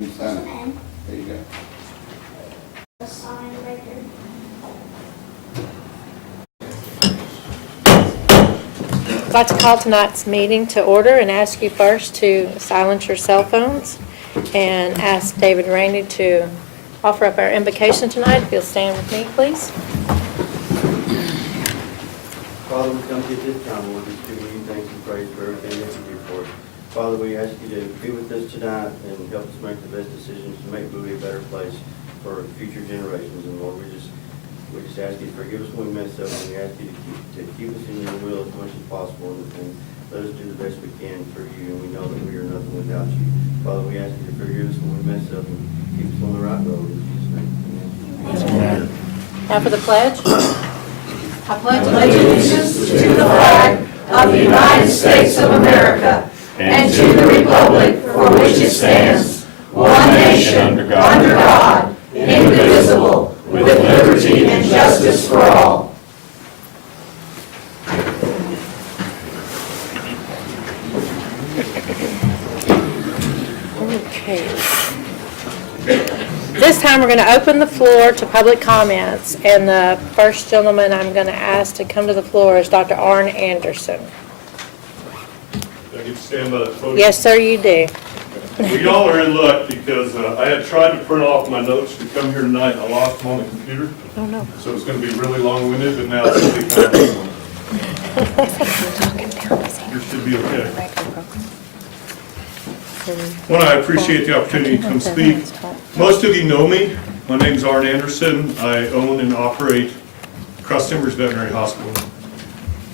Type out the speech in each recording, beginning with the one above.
You sign it. There you go. Sign right there. I'd like to call tonight's meeting to order and ask you first to silence your cell phones and ask David Rainey to offer up our invocation tonight. If you'll stand with me, please. Father, we come to you this time, Lord, just giving you thanks and praise for everything that you do for us. Father, we ask you to be with us tonight and help us make the best decisions to make Bowie a better place for future generations. And Lord, we just ask you to forgive us when we mess up, and we ask you to keep us in your will as much as possible, and let us do the best we can for you, and we know that we are nothing without you. Father, we ask you to forgive us when we mess up and keep us on the right road. In Jesus' name, amen. Now for the pledge. I pledge allegiance to the flag of the United States of America and to the republic for which it stands, one nation, under God, indivisible, with liberty and justice for all. Okay. This time we're going to open the floor to public comments, and the first gentleman I'm going to ask to come to the floor is Dr. Arn Anderson. Do I get to stand by the podium? Yes, sir, you do. Well, y'all are in luck because I had tried to print off my notes to come here tonight and I lost them on the computer. Oh, no. So it's going to be really long-winded, but now it's going to be kind of You should be okay. One, I appreciate the opportunity to come speak. Most of you know me. My name's Arn Anderson. I own and operate Cross Timbers Veterinary Hospital.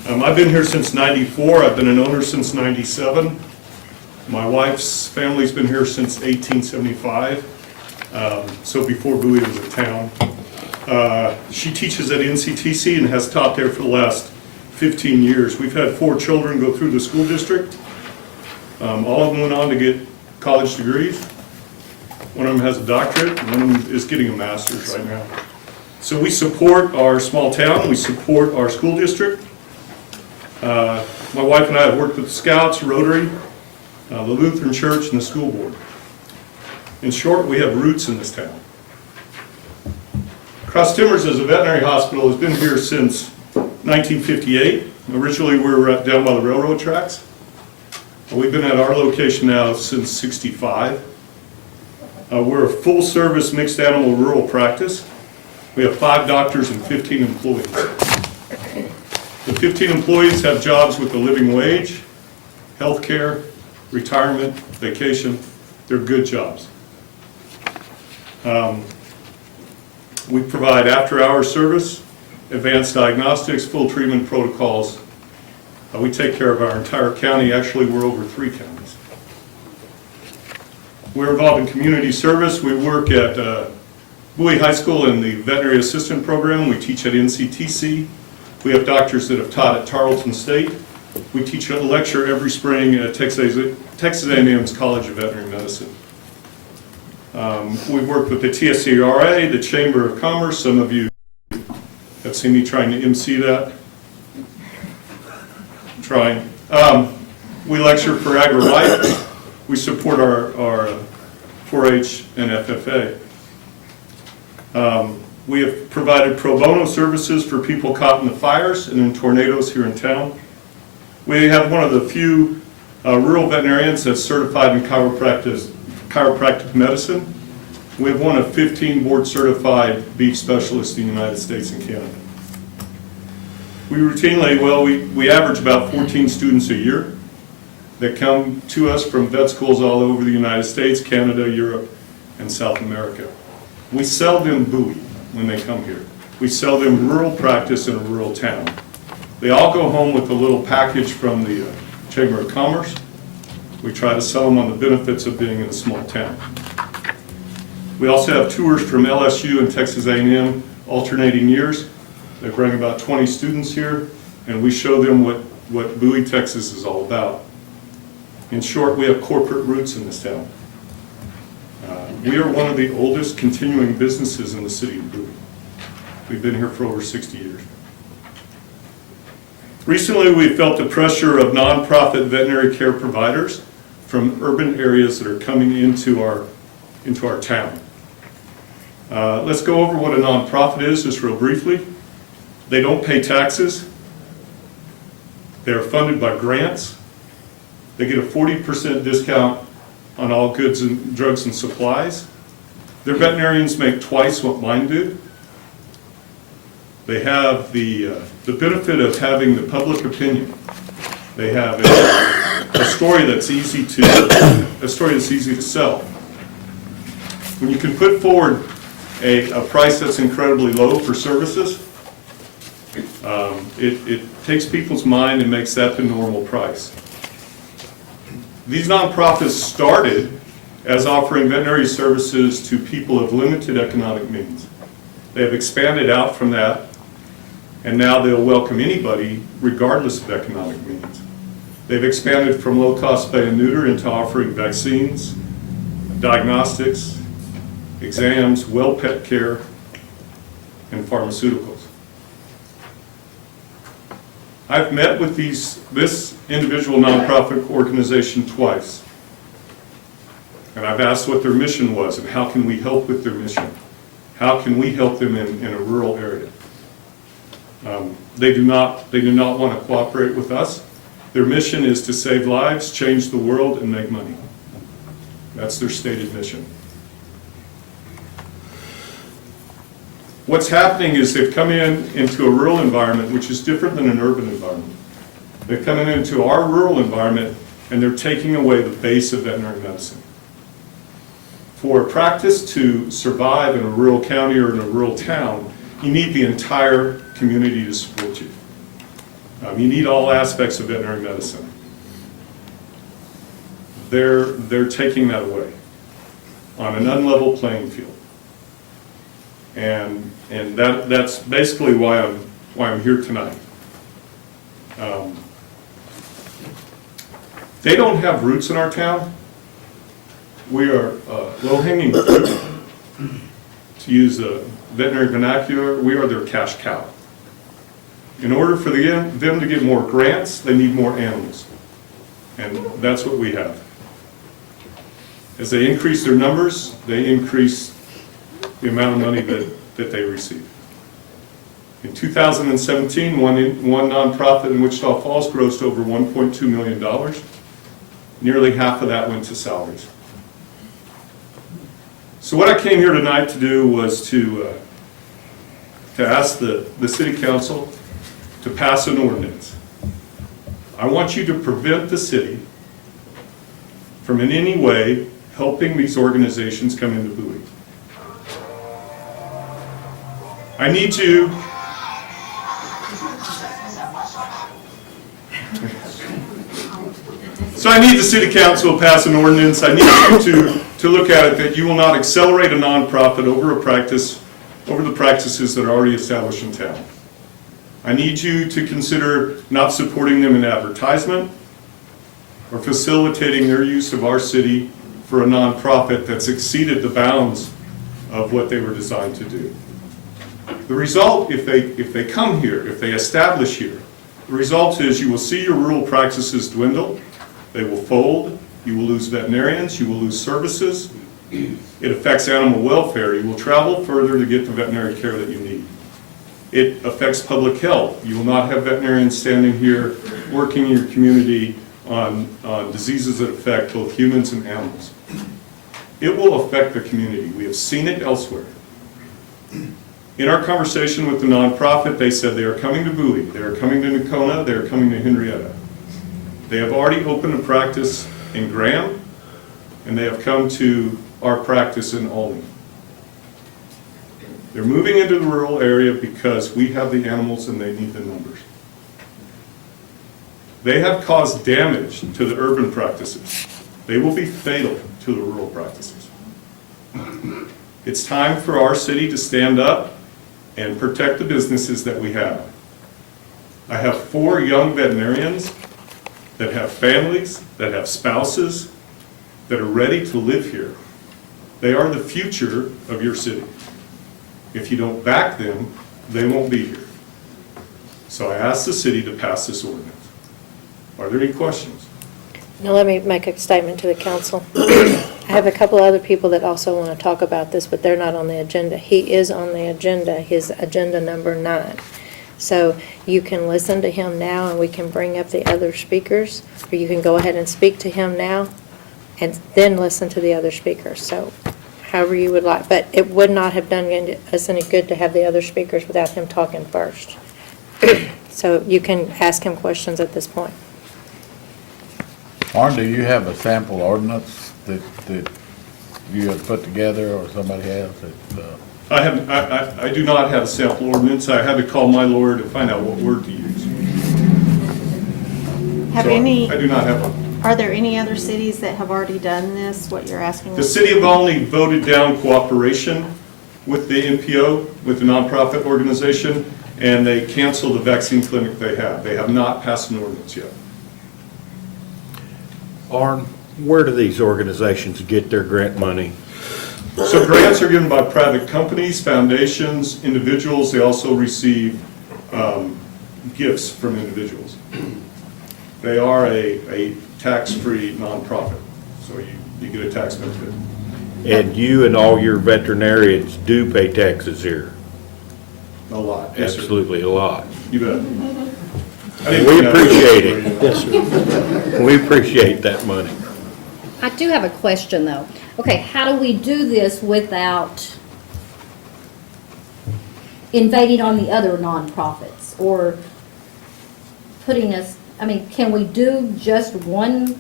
I've been here since '94. I've been an owner since '97. My wife's family's been here since 1875, so before Bowie was a town. She teaches at NCTC and has taught there for the last 15 years. We've had 4 children go through the school district. All of them went on to get college degrees. One of them has a doctorate, and one of them is getting a master's right now. So we support our small town, we support our school district. My wife and I have worked with the Scouts, Rotary, the Lutheran Church, and the school board. In short, we have roots in this town. Cross Timbers as a veterinary hospital has been here since 1958. Originally, we were down by the railroad tracks. We've been at our location now since '65. We're a full-service mixed animal rural practice. We have 5 doctors and 15 employees. The 15 employees have jobs with the living wage, health care, retirement, vacation. They're good jobs. We provide after-hours service, advanced diagnostics, full treatment protocols. We take care of our entire county. Actually, we're over 3 counties. We're involved in community service. We work at Bowie High School in the veterinary assistant program. We teach at NCTC. We have doctors that have taught at Tarleton State. We teach a lecture every spring at Texas A&M's College of Veterinary Medicine. We've worked with the TSCRA, the Chamber of Commerce. Some of you have seen me trying to MC that. Trying. We lecture for Agri-Life. We support our 4-H and FFA. We have provided pro bono services for people caught in the fires and in tornadoes here in town. We have one of the few rural veterinarians that's certified in chiropractic medicine. We have one of 15 board certified beef specialists in the United States and Canada. We routinely, we average about 14 students a year that come to us from vet schools all over the United States, Canada, Europe, and South America. We sell them Bowie when they come here. We sell them rural practice in a rural town. They all go home with a little package from the Chamber of Commerce. We try to sell them on the benefits of being in a small town. We also have tours from LSU and Texas A&M alternating years. They bring about 20 students here, and we show them what Bowie, Texas is all about. In short, we have corporate roots in this town. We are one of the oldest continuing businesses in the city of Bowie. We've been here for over 60 years. Recently, we felt the pressure of nonprofit veterinary care providers from urban areas that are coming into our into our town. Let's go over what a nonprofit is just real briefly. They don't pay taxes. They are funded by grants. They get a 40% discount on all goods and drugs and supplies. Their veterinarians make twice what mine do. They have the benefit of having the public opinion. They have a story that's easy to sell. When you can put forward a price that's incredibly low for services, it takes people's mind and makes that the normal price. These nonprofits started as offering veterinary services to people of limited economic means. They have expanded out from that, and now they'll welcome anybody regardless of economic means. They've expanded from low-cost spay and neuter into offering vaccines, diagnostics, exams, well pet care, and pharmaceuticals. I've met with this individual nonprofit organization twice, and I've asked what their mission was and how can we help with their mission. How can we help them in a rural area? They do not want to cooperate with us. Their mission is to save lives, change the world, and make money. That's their stated mission. What's happening is they've come into a rural environment which is different than an urban environment. They're coming into our rural environment and they're taking away the base of veterinary medicine. For a practice to survive in a rural county or in a rural town, you need the entire community to support you. You need all aspects of veterinary medicine. They're taking that away on an unlevel playing field. And that's basically why I'm here tonight. They don't have roots in our town. We are low-hanging fruit. To use a veterinary vernacular, we are their cash cow. In order for them to get more grants, they need more animals. And that's what we have. As they increase their numbers, they increase the amount of money that they receive. In 2017, one nonprofit in Wichita Falls grossed over $1.2 million. Nearly half of that went to salaries. So what I came here tonight to do was to ask the city council to pass an ordinance. I want you to prevent the city from in any way helping these organizations come into Bowie. I need you So I need the city council to pass an ordinance. I need you to look at it that you will not accelerate a nonprofit over the practices that are already established in town. I need you to consider not supporting them in advertisement or facilitating their use of our city for a nonprofit that's exceeded the bounds of what they were designed to do. The result, if they come here, if they establish here, the result is you will see your rural practices dwindle, they will fold, you will lose veterinarians, you will lose services, it affects animal welfare, you will travel further to get the veterinary care that you need. It affects public health. You will not have veterinarians standing here working in your community on diseases that affect both humans and animals. It will affect the community. We have seen it elsewhere. In our conversation with the nonprofit, they said they are coming to Bowie, they are coming to Nacona, they are coming to Henrietta. They have already opened a practice in Graham, and they have come to our practice in Olney. They're moving into the rural area because we have the animals and they need the numbers. They have caused damage to the urban practices. They will be fatal to the rural practices. It's time for our city to stand up and protect the businesses that we have. I have 4 young veterinarians that have families, that have spouses, that are ready to live here. They are the future of your city. If you don't back them, they won't be here. So I asked the city to pass this ordinance. Are there any questions? Now, let me make a statement to the council. I have a couple other people that also want to talk about this, but they're not on the agenda. He is on the agenda, his agenda number 9. So you can listen to him now, and we can bring up the other speakers, or you can go ahead and speak to him now, and then listen to the other speakers. So however you would like. But it would not have done us any good to have the other speakers without him talking first. So you can ask him questions at this point. Warren, do you have a sample ordinance that you have put together or somebody has? I do not have a sample ordinance. I had to call my lawyer to find out what word to use. Have So any, I do not have one. are there any other cities that have already done this, what you're asking? The city of Olney voted down cooperation with the NPO, with the nonprofit organization, and they canceled the vaccine clinic they have. They have not passed an ordinance yet. Arn, where do these organizations get their grant money? So grants are given by private companies, foundations, individuals. They also receive gifts from individuals. They are a tax-free nonprofit, so you get a tax benefit. And you and all your veterinarians do pay taxes here? A lot. Yes, sir. Absolutely a lot. You bet. And we appreciate it. Yes, sir. We appreciate that money. I do have a question, though. Okay, how do we do this without invading on the other nonprofits or putting us, I mean, can we do just one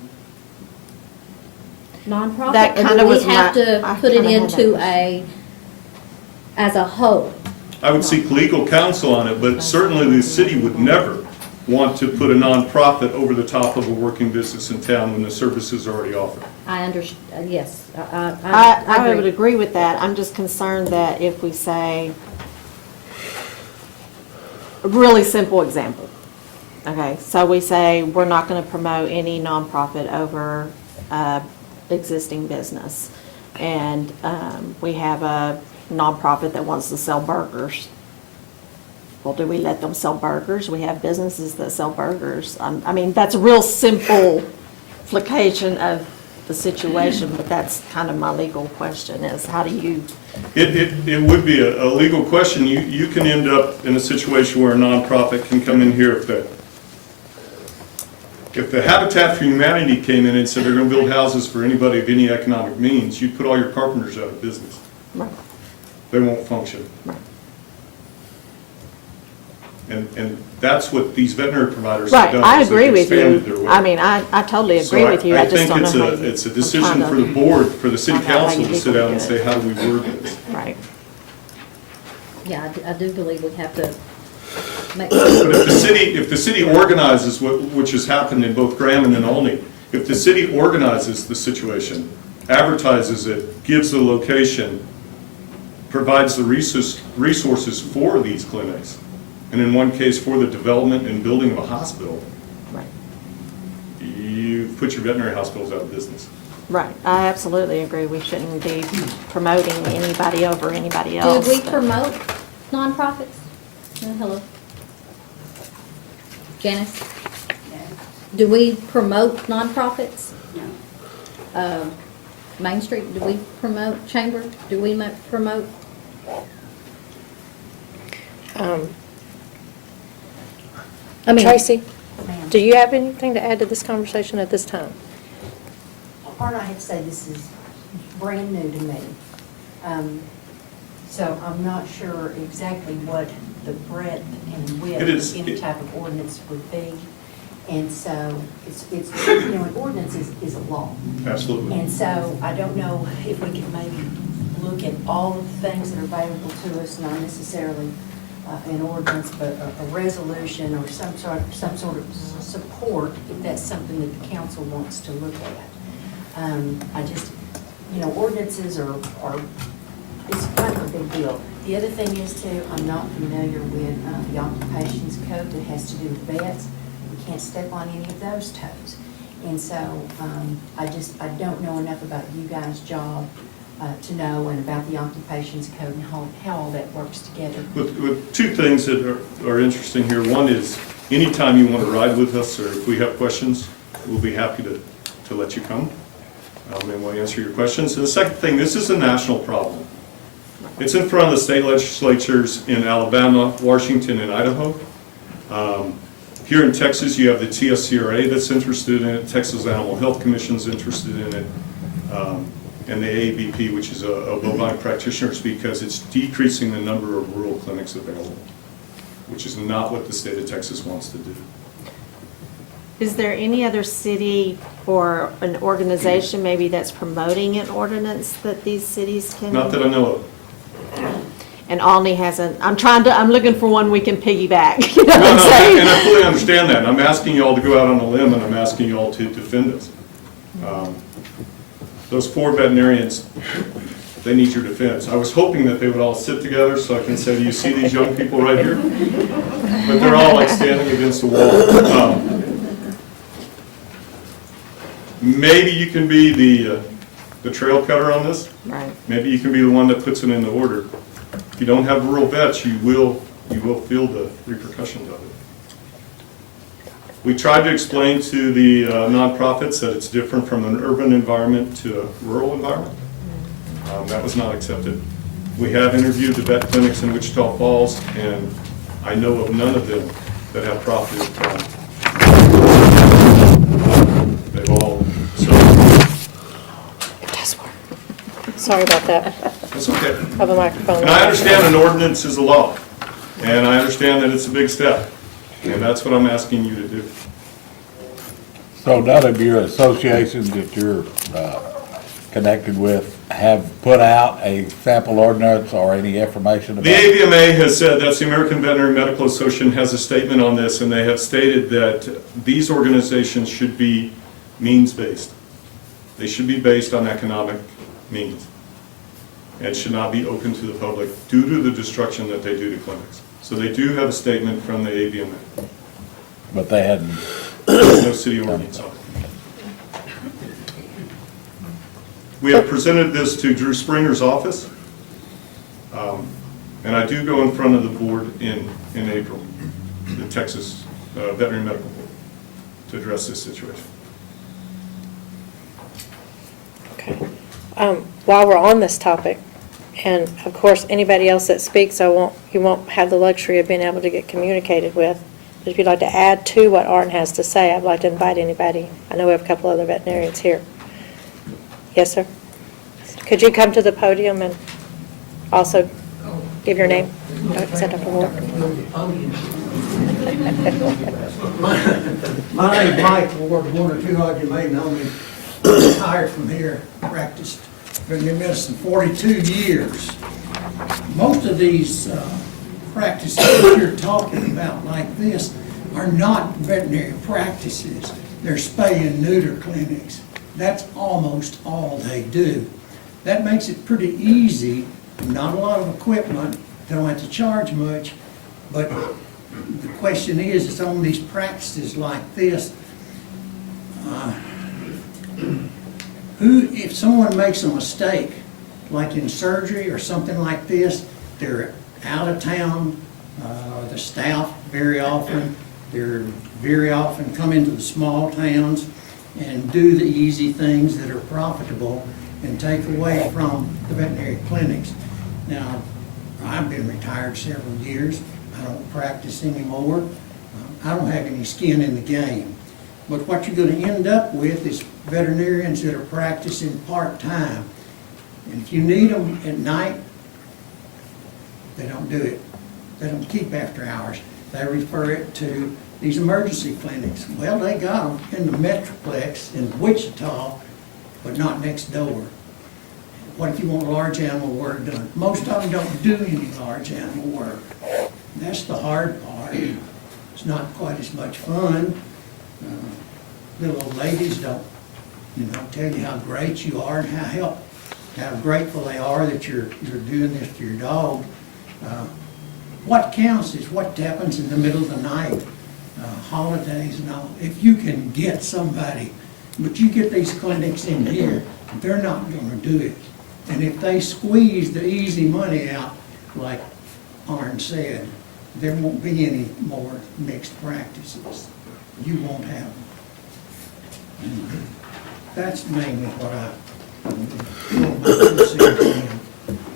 nonprofit? That or kinda do we was have my- to I put it kinda had that into question. as a whole? I would seek legal counsel on it, but certainly the city would never want to put a nonprofit over the top of a working business in town when the service is already offered. I understand, yes, I would agree with that. I'm just concerned that if we say, a really simple example. Okay, so we say we're not going to promote any nonprofit over existing business. And we have a nonprofit that wants to sell burgers. Well, do we let them sell burgers? We have businesses that sell burgers. I mean, that's a real simplification of the situation, but that's kind of my legal question is how do you? It would be a legal question. You can end up in a situation where a nonprofit can come in here if the Habitat for Humanity came in and said they're going to build houses for anybody of any economic means, you'd put all your carpenters out of business. Right. They won't function. Right. And that's what these veterinary providers have Right, done. I is they've agree with expanded their you. way. I mean, I totally agree with you. I just don't know how I think you. it's a I'm decision trying for to- the board, for the city find out how council you to sit down and legally do say, how do we word this? Right. yeah, I do believe we have to make. But if the city organizes, which has happened in both Graham and in Olney, if the city organizes the situation, advertises it, gives the location, provides the resources for these clinics, and in one case for the development and building of a hospital, Right. you put your veterinary hospitals out of business. Right. I absolutely agree. We shouldn't be promoting anybody over anybody else. Do we but- promote nonprofits? Hello. Janice? Do we promote nonprofits? No. Main Street, do we promote Chamber? Do we promote? I mean, Tracy, do you have anything to add to this conversation at this time? Part I have to say, this is brand new to me. So I'm not sure exactly what the breadth and width It is- of any type of ordinance would be. And so it's you know, an ordinance is a law. Absolutely. And so I don't know if we could maybe look at all of the things that are available to us, not necessarily an ordinance, but a resolution or some sort of support, if that's something that the council wants to look at. I just, you know, ordinances are, it's kind of a big deal. The other thing is too, I'm not familiar with the occupations code that has to do with vets. We can't step on any of those toes. And so I don't know enough about you guys' job to know and about the occupations code and how all that works together. With two things that are interesting here. One is, anytime you want to ride with us or if we have questions, we'll be happy to to let you come, and we'll answer your questions. And the second thing, this is a national problem. It's in front of the state legislatures in Alabama, Washington, and Idaho. Here in Texas, you have the TSCRA that's interested in it, Texas Animal Health Commission's interested in it, and the AABP, which is a bovine practitioners, because it's decreasing the number of rural clinics available, which is not what the state of Texas wants to do. Is there any other city or an organization maybe that's promoting an ordinance that these cities can? Not that I know of. And Alny hasn't, I'm looking for one we can piggyback, you know No, what I'm no, saying? and I fully understand that. I'm asking you all to go out on a limb, and I'm asking you all to defend us. Those 4 veterinarians, they need your defense. I was hoping that they would all sit together so I can say, do you see these young people right here? But they're all like standing against the wall. Maybe you can be the trail cutter on this. Right. Maybe you can be the one that puts it into order. If you don't have rural vets, you will feel the repercussions of it. We tried to explain to the nonprofits that it's different from an urban environment to a rural environment. That was not accepted. We have interviewed the vet clinics in Wichita Falls, and I know of none of them that have profited from. They've all, so, It does work. Sorry about that. that's okay. I have a microphone. And I understand an ordinance is a law, and I understand that it's a big step, and that's what I'm asking you to do. So none of your associations that you're connected with have put out a sample ordinance or any information about The it? AVMA has said, that's the American Veterinary Medical Association, has a statement on this, and they have stated that these organizations should be means-based. They should be based on economic means and should not be open to the public due to the destruction that they do to clinics. So they do have a statement from the AVMA. But they hadn't, No city ordinance on it. We have presented this to Drew Springer's office, and I do go in front of the board in April, the Texas Veterinary Medical Board, to address this situation. Okay. While we're on this topic, and of course, anybody else that speaks, you won't have the luxury of being able to get communicated with. But if you'd like to add to what Arden has to say, I'd like to invite anybody. I know we have a couple other veterinarians here. Yes, sir? Could you come to the podium and also give your name? Is that Dr. Moore? My name's Michael, Ward 1 or 200, you may know me, retired from here, practiced veterinary medicine 42 years. Most of these practices that you're talking about like this are not veterinary practices. They're spay and neuter clinics. That's almost all they do. That makes it pretty easy, not a lot of equipment, they don't have to charge much, but the question is, it's on these practices like this, if someone makes a mistake, like in surgery or something like this, they're out of town, the staff they're very often come into the small towns and do the easy things that are profitable and take away from the veterinary clinics. Now, I've been retired several years. I don't practice anymore. I don't have any skin in the game. But what you're going to end up with is veterinarians that are practicing part-time. And if you need them at night, they don't do it. They don't keep after hours. They refer it to these emergency clinics. Well, they got them in the Metroplex in Wichita, but not next door. What if you want large animal work done? Most of them don't do any large animal work. That's the hard part. It's not quite as much fun. Little old ladies don't, tell you how great you are and how grateful they are that you're doing this to your dog. What counts is what happens in the middle of the night, holidays and all. If you can get somebody, but you get these clinics in here, they're not going to do it. And if they squeeze the easy money out, like Arn said, there won't be any more mixed practices. You won't have them. That's mainly what I.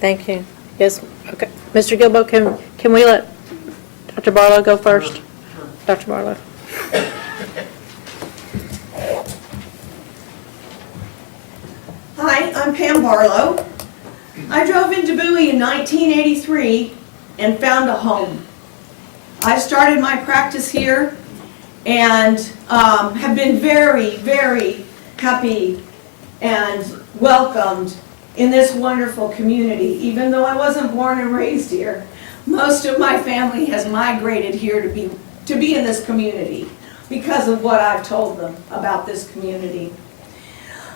Thank you. Yes, okay. Mr. Gilbo, can we let Dr. Barlow go first? Dr. Barlow. Hi, I'm Pam Barlow. I drove into Bowie in 1983 and found a home. I started my practice here and have been very, very happy and welcomed in this wonderful community. Even though I wasn't born and raised here, most of my family has migrated here to be in this community because of what I've told them about this community.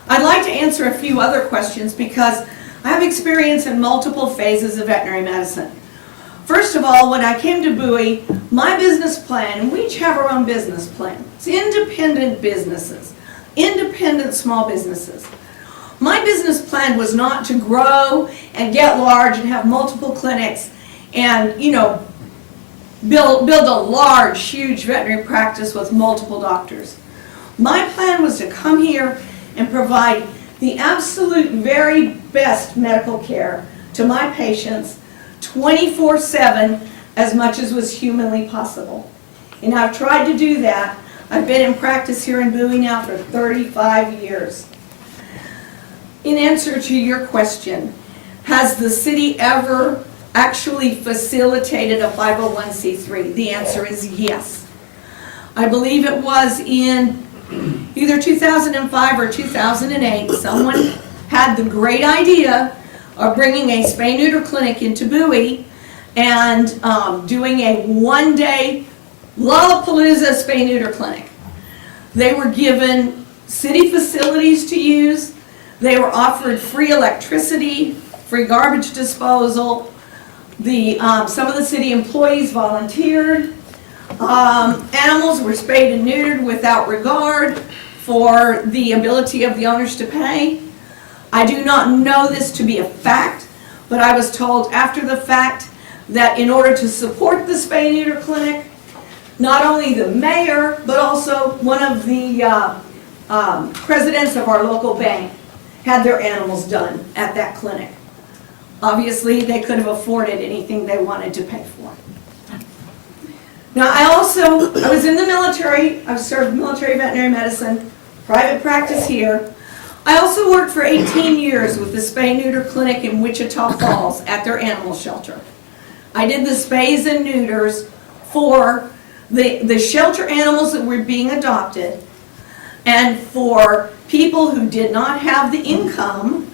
I'd like to answer a few other questions because I have experience in multiple phases of veterinary medicine. First of all, when I came to Bowie, my business plan, and we each have our own business plan. It's independent businesses, independent small businesses. My business plan was not to grow and get large and have multiple clinics and, build a large, huge veterinary practice with multiple doctors. My plan was to come here and provide the absolute very best medical care to my patients 24/7 as much as was humanly possible. And I've tried to do that. I've been in practice here in Bowie now for 35 years. In answer to your question, has the city ever actually facilitated a 501c3? The answer is yes. I believe it was in either 2005 or 2008, someone had the great idea of bringing a spay-neuter clinic into Bowie and doing a one-day Lollapalooza spay-neuter clinic. They were given city facilities to use. They were offered free electricity, free garbage disposal. Some of the city employees volunteered. Animals were spayed and neutered without regard for the ability of the owners to pay. I do not know this to be a fact, but I was told after the fact that in order to support the spay and neuter clinic, not only the mayor, but also one of the presidents of our local bank had their animals done at that clinic. Obviously, they could have afforded anything they wanted to pay for. Now, I was in the military. I've served military veterinary medicine, private practice here. I also worked for 18 years with the spay-neuter clinic in Wichita Falls at their animal shelter. I did the spays and neuters for the shelter animals that were being adopted and for people who did not have the income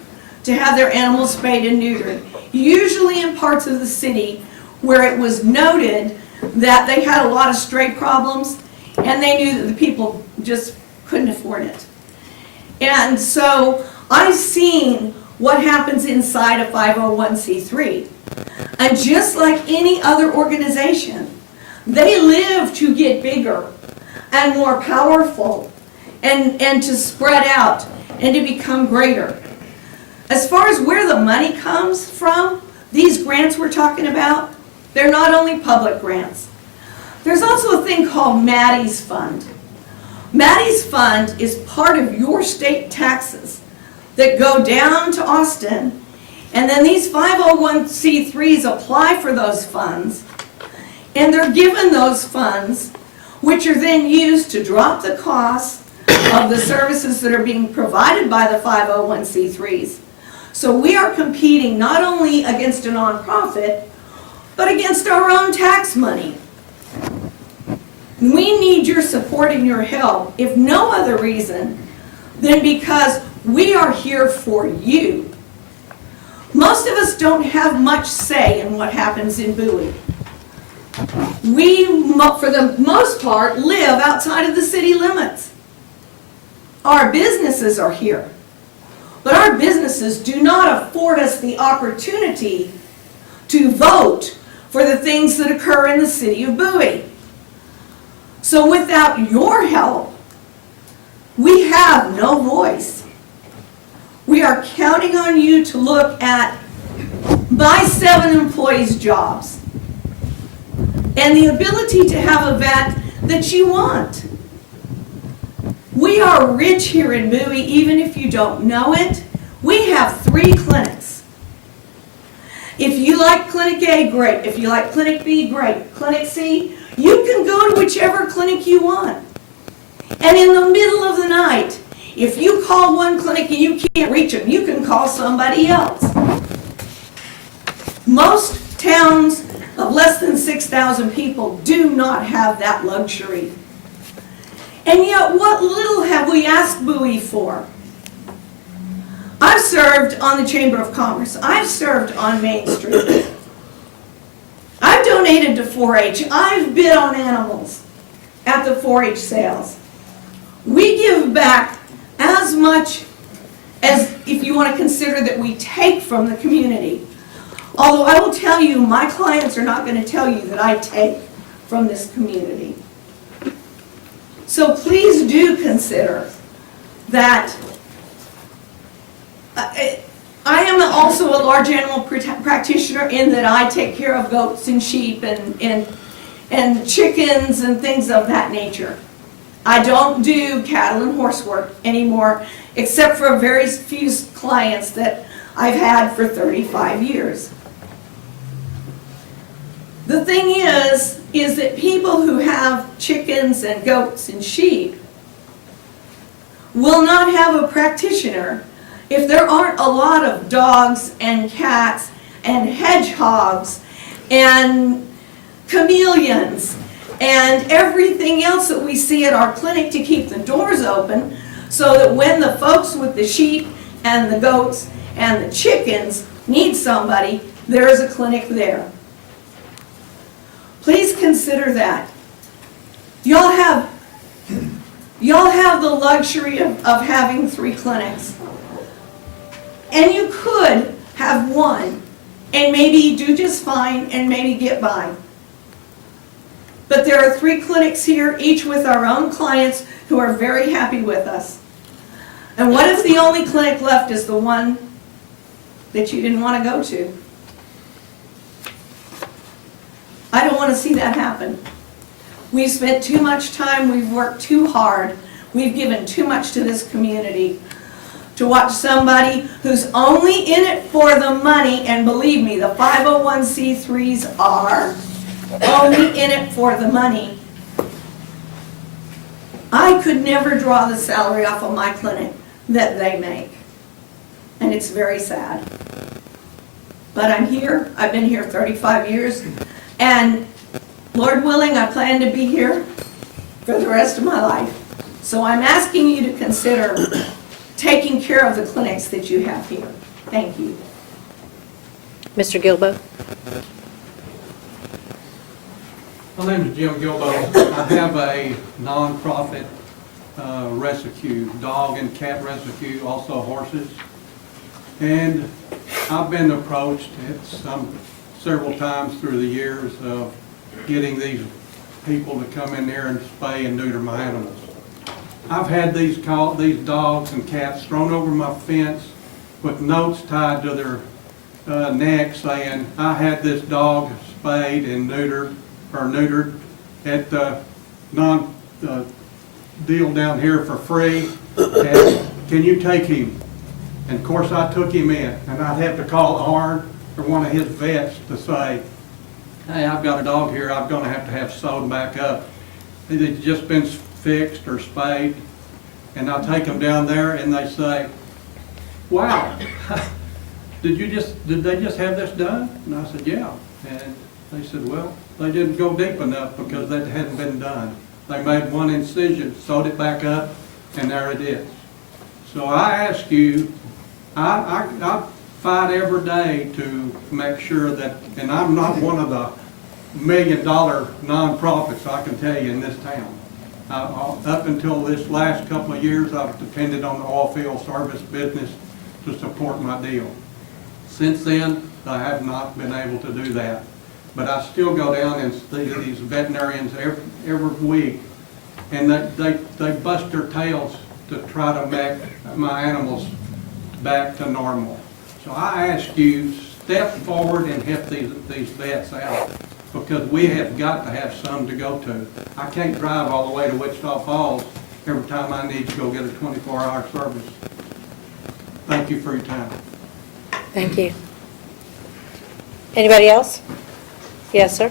to have their animals spayed and neutered, usually in parts of the city where it was noted that they had a lot of stray problems and they knew that the people just couldn't afford it. And so I've seen what happens inside a 501c3. And just like any other organization, they live to get bigger and more powerful and to spread out and to become greater. As far as where the money comes from, these grants we're talking about, they're not only public grants. There's also a thing called Maddie's Fund. Maddie's Fund is part of your state taxes that go down to Austin, and then these 501c3s apply for those funds, and they're given those funds, which are then used to drop the cost of the services that are being provided by the 501c3s. So we are competing not only against a nonprofit, but against our own tax money. We need your support and your help, if no other reason than because we are here for you. Most of us don't have much say in what happens in Bowie. We, for the most part, live outside of the city limits. Our businesses are here, but our businesses do not afford us the opportunity to vote for the things that occur in the city of Bowie. So without your help, we have no voice. We are counting on you to look at my 7 employees' jobs and the ability to have a vet that you want. We are rich here in Bowie, even if you don't know it. We have 3 clinics. If you like Clinic A, great. If you like Clinic B, great. Clinic C, you can go to whichever clinic you want. And in the middle of the night, if you call one clinic and you can't reach them, you can call somebody else. Most towns of less than 6,000 people do not have that luxury. And yet, what little have we asked Bowie for? I've served on the Chamber of Commerce. I've served on Main Street. I've donated to 4-H. I've bid on animals at the 4-H sales. We give back as much as, if you want to consider that we take from the community. Although I will tell you, my clients are not going to tell you that I take from this community. So please do consider that. I am also a large animal practitioner in that I take care of goats and sheep and chickens and things of that nature. I don't do cattle and horse work anymore, except for very few clients that I've had for 35 years. The thing is that people who have chickens and goats and sheep will not have a practitioner if there aren't a lot of dogs and cats and hedgehogs and chameleons and everything else that we see at our clinic to keep the doors open, so that when the folks with the sheep and the goats and the chickens need somebody, there is a clinic there. Please consider that. Y'all have the luxury of having 3 clinics. And you could have one and maybe do just fine and maybe get by. But there are 3 clinics here, each with our own clients who are very happy with us. And what if the only clinic left is the one that you didn't want to go to? I don't want to see that happen. We've spent too much time, we've worked too hard, we've given too much to this community to watch somebody who's only in it for the money, and believe me, the 501c3s are only in it for the money. I could never draw the salary off of my clinic that they make, and it's very sad. But I'm here, I've been here 35 years, and Lord willing, I plan to be here for the rest of my life. So I'm asking you to consider taking care of the clinics that you have here. Thank you. Mr. Gilbo? My name is Jim Gilbo. I have a nonprofit rescue, dog and cat rescue, also horses. And I've been approached several times through the years of getting these people to come in there and spay and neuter my animals. I've had these dogs and cats thrown over my fence with notes tied to their neck saying, I had this dog spayed and neutered at the deal down here for free, and can you take him? And of course I took him in, and I'd have to call Arn or one of his vets to say, hey, I've got a dog here, I'm gonna have to have sewed back up. It's just been fixed or spayed, and I take them down there and they say, wow, did they just have this done? And I said, yeah. And they said, well, they didn't go deep enough because that hadn't been done. They made one incision, sewed it back up, and there it is. So I ask you, I fight every day to make sure that, and I'm not one of the $1 million nonprofits, I can tell you, in this town. Up until this last couple of years, I've depended on the oil field service business to support my deal. Since then, I have not been able to do that. But I still go down and see these veterinarians every week, and they bust their tails to try to make my animals back to normal. So I ask you, step forward and help these vets out, because we have got to have some to go to. I can't drive all the way to Wichita Falls every time I need to go get a 24-hour service. Thank you for your time. Thank you. Anybody else? Yes, sir.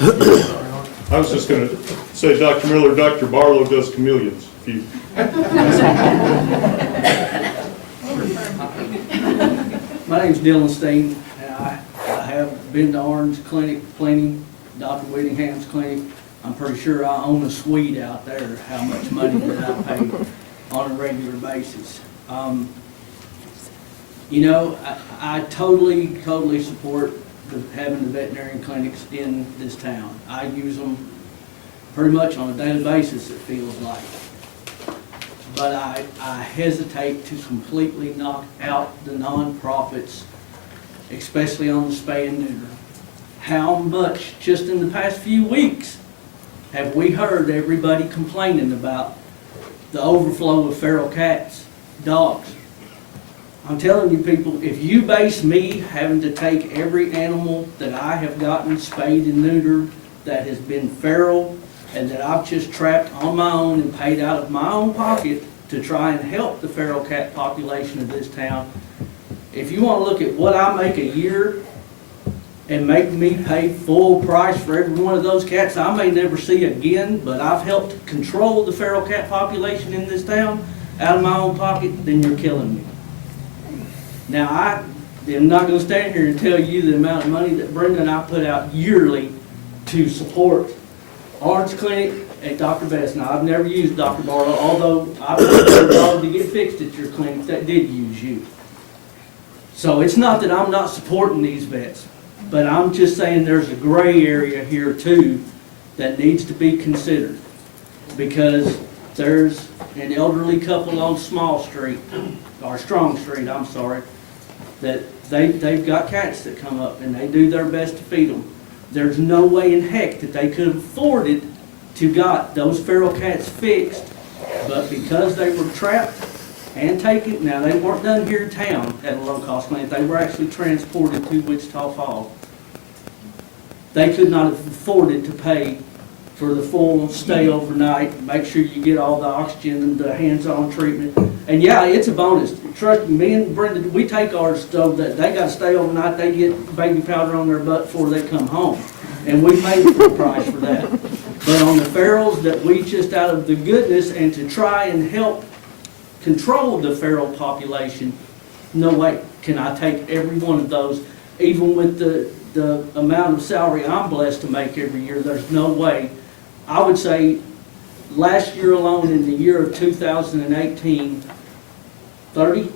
I was just going to say, Dr. Miller, Dr. Barlow does chameleons. If you- My name's Dylan Steen, and I have been to Orange Clinic plenty, Dr. Whittingham's clinic. I'm pretty sure I own a suite out there, how much money that I pay on a regular basis. You know, I totally support having the veterinarian clinics in this town. I use them pretty much on a daily basis, it feels like. But I hesitate to completely knock out the nonprofits, especially on the spay and neuter. How much, just in the past few weeks, have we heard everybody complaining about the overflow of feral cats, dogs? I'm telling you people, if you base me having to take every animal that I have gotten spayed and neutered that has been feral and that I've just trapped on my own and paid out of my own pocket to try and help the feral cat population of this town, if you want to look at what I make a year and make me pay full price for every one of those cats I may never see again, but I've helped control the feral cat population in this town out of my own pocket, then you're killing me. Now, I am not going to stand here and tell you the amount of money that Brenda and I put out yearly to support Orange Clinic and Dr. Best. Now, I've never used Dr. Barlow, although I've heard a dog to get fixed at your clinic that did use you. So it's not that I'm not supporting these vets, but I'm just saying there's a gray area here too that needs to be considered. Because there's an elderly couple on Strong Street, I'm sorry, that they've got cats that come up and they do their best to feed them. There's no way in heck that they could have afforded to got those feral cats fixed, but because they were trapped and taken, now they weren't done here in town at a low-cost clinic, they were actually transported to Wichita Falls. They could not have afforded to pay for the full stay overnight, make sure you get all the oxygen and the hands-on treatment. And yeah, it's a bonus. Trust me, me and Brenda, we take ours so that they got to stay overnight, they get baby powder on their butt before they come home. And we paid full price for that. But on the ferals that we just out of the goodness and to try and help control the feral population, no way can I take every one of those, even with the amount of salary I'm blessed to make every year, there's no way. I would say last year alone, in the year of 2018, 30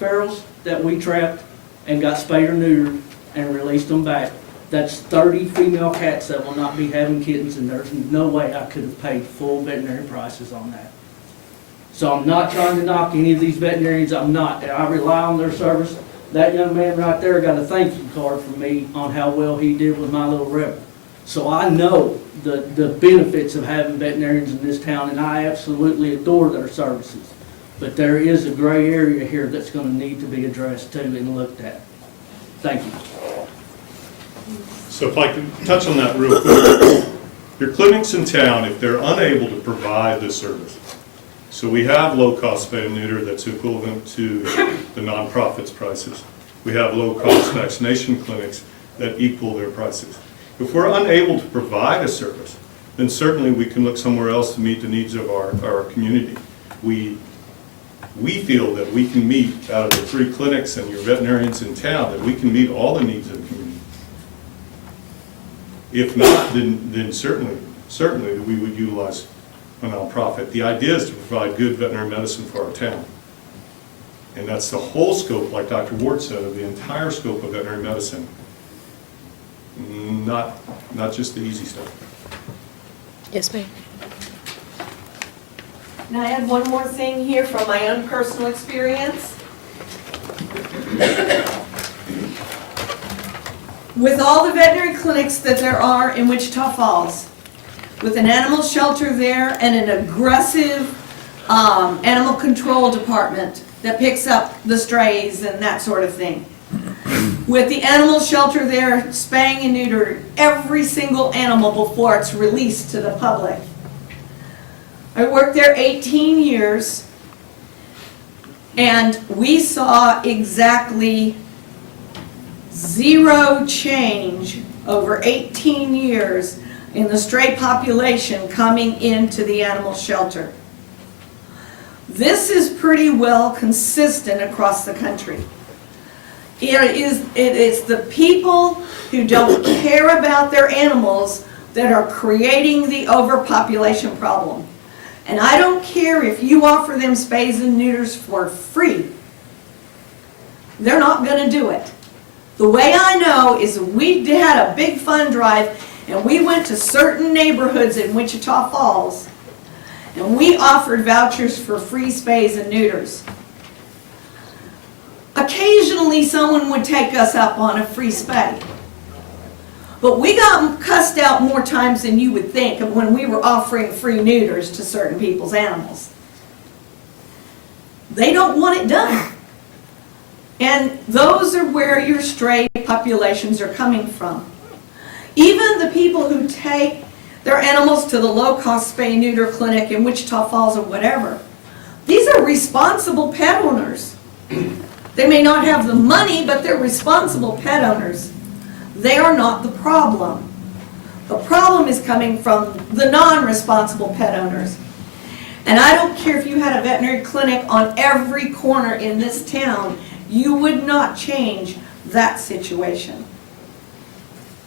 ferals that we trapped and got spayed or neutered and released them back. That's 30 female cats that will not be having kittens, and there's no way I could have paid full veterinary prices on that. So I'm not trying to knock any of these veterinarians, I'm not. I rely on their service. That young man right there got a thank you card from me on how well he did with my little rebel. So I know the benefits of having veterinarians in this town, and I absolutely adore their services. But there is a gray area here that's going to need to be addressed too and looked at. Thank you. So if I can touch on that real quick. Your clinics in town, if they're unable to provide this service, so we have low-cost spay and neuter that's equivalent to the nonprofits' prices. We have low-cost vaccination clinics that equal their prices. If we're unable to provide a service, then certainly we can look somewhere else to meet the needs of our community. We feel that we can meet, out of the 3 clinics and your veterinarians in town, that we can meet all the needs of the community. If not, then certainly we would utilize a nonprofit. The idea is to provide good veterinary medicine for our town. And that's the whole scope, like Dr. Ward said, of the entire scope of veterinary medicine. Not just the easy stuff. Yes, ma'am. Now, I add one more thing here from my own personal experience. With all the veterinary clinics that there are in Wichita Falls, with an animal shelter there and an aggressive animal control department that picks up the strays and that sort of thing. With the animal shelter there spaying and neutering every single animal before it's released to the public. I worked there 18 years, and we saw exactly zero change over 18 years in the stray population coming into the animal shelter. This is pretty well consistent across the country. It is the people who don't care about their animals that are creating the overpopulation problem. And I don't care if you offer them spays and neuters for free. They're not going to do it. The way I know is we had a big fund drive and we went to certain neighborhoods in Wichita Falls and we offered vouchers for free spays and neuters. Occasionally someone would take us up on a free spay. But we got cussed out more times than you would think of when we were offering free neuters to certain people's animals. They don't want it done. And those are where your stray populations are coming from. Even the people who take their animals to the low-cost spay-neuter clinic in Wichita Falls or whatever, these are responsible pet owners. They may not have the money, but they're responsible pet owners. They are not the problem. The problem is coming from the non-responsible pet owners. And I don't care if you had a veterinary clinic on every corner in this town, you would not change that situation.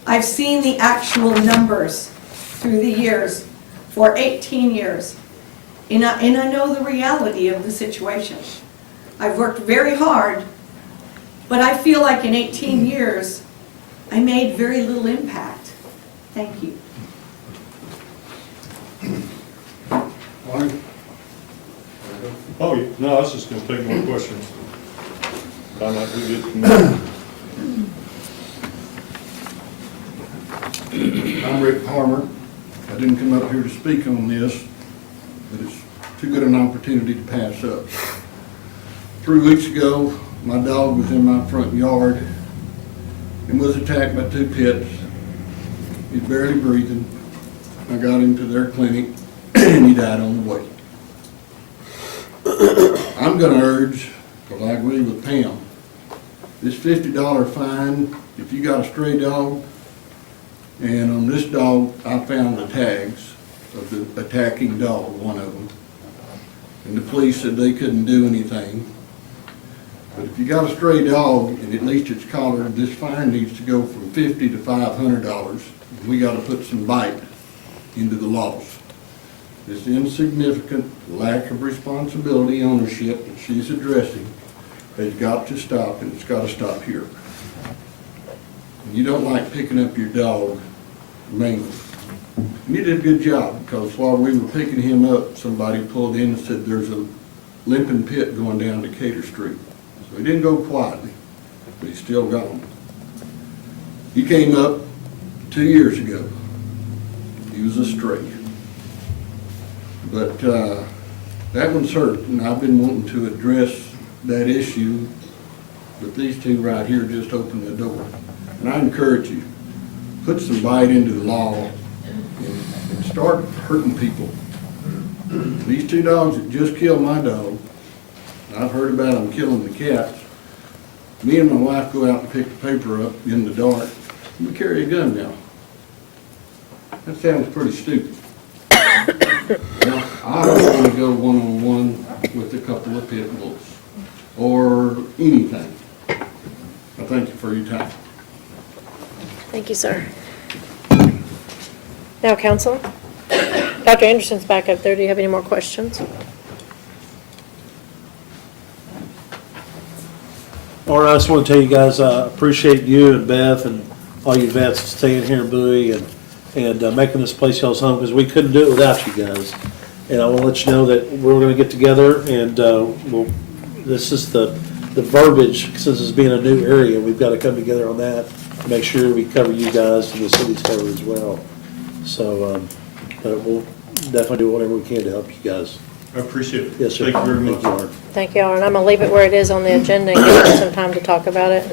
I've seen the actual numbers through the years for 18 years. And I know the reality of the situation. I've worked very hard, but I feel like in 18 years, I made very little impact. Thank you. Oh, yeah. No, I was just gonna take more questions. Find out who gets them. I'm Rick Palmer. I didn't come up here to speak on this, but it's too good an opportunity to pass up. 3 weeks ago, my dog was in my front yard and was attacked by 2 pits. He's barely breathing. I got him to their clinic and he died on the way. I'm gonna urge, because I agree with Pam, this $50 fine, if you got a stray dog, and on this dog, I found the tags of the attacking dog, one of them. And the police said they couldn't do anything. But if you got a stray dog, and at least it's collared, this fine needs to go from $50 to $500. And we gotta put some bite into the laws. This insignificant lack of responsibility ownership that she's addressing has got to stop, and it's gotta stop here. You don't like picking up your dog, mainly. And you did a good job, because while we were picking him up, somebody pulled in and said there's a limping pit going down to Cater Street. So he didn't go quietly, but he's still gone. He came up 2 years ago. He was a stray. But that one's hurt, and I've been wanting to address that issue, but these two right here just opened the door. And I encourage you, put some bite into the law and start hurting people. These 2 dogs that just killed my dog, I've heard about them killing the cats. Me and my wife go out and pick the paper up in the dark. We carry a gun now. That sounds pretty stupid. Now, I don't want to go one-on-one with a couple of pit bulls or anything. I thank you for your time. Thank you, sir. Now, counsel, Dr. Anderson's back up there. Do you have any more questions? All right, I just want to tell you guys, I appreciate you and Beth and all you vets staying here in Bowie and making this place y'all's home, because we couldn't do it without you guys. And I want to let you know that we're going to get together and this is the verbiage, since it's being a new area, we've got to come together on that to make sure we cover you guys and the city's covered as well. So but we'll definitely do whatever we can to help you guys. I appreciate it. Yes, sir. Thank you very much. Thank you, Art. Thank you, all, and I'm going to leave it where it is on the agenda and give you some time to talk about it,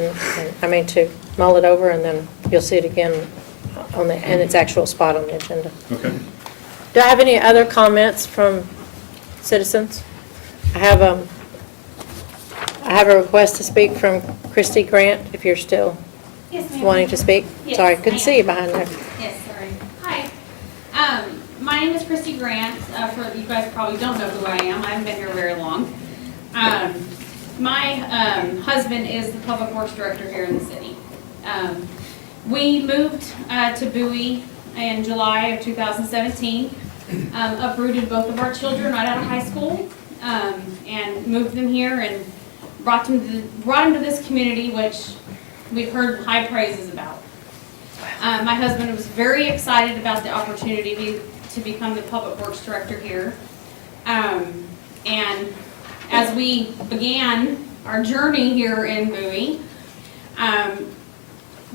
and to mull it over, and then you'll see it again in its actual spot on the agenda. Okay. Do I have any other comments from citizens? I have a request to speak from Christy Grant, if you're still Yes, ma'am. wanting to speak. Yes, Sorry, I couldn't am. see you behind there. Yes, sorry. Hi. My name is Christy Grant. For you guys probably don't know who I am. I haven't been here very long. My husband is the Public Works Director here in the city. We moved to Bowie in July of 2017. Uprooted both of our children right out of high school and moved them here and brought them to this community, which we've heard high praises about. My husband was very excited about the opportunity to become the Public Works Director here. And as we began our journey here in Bowie,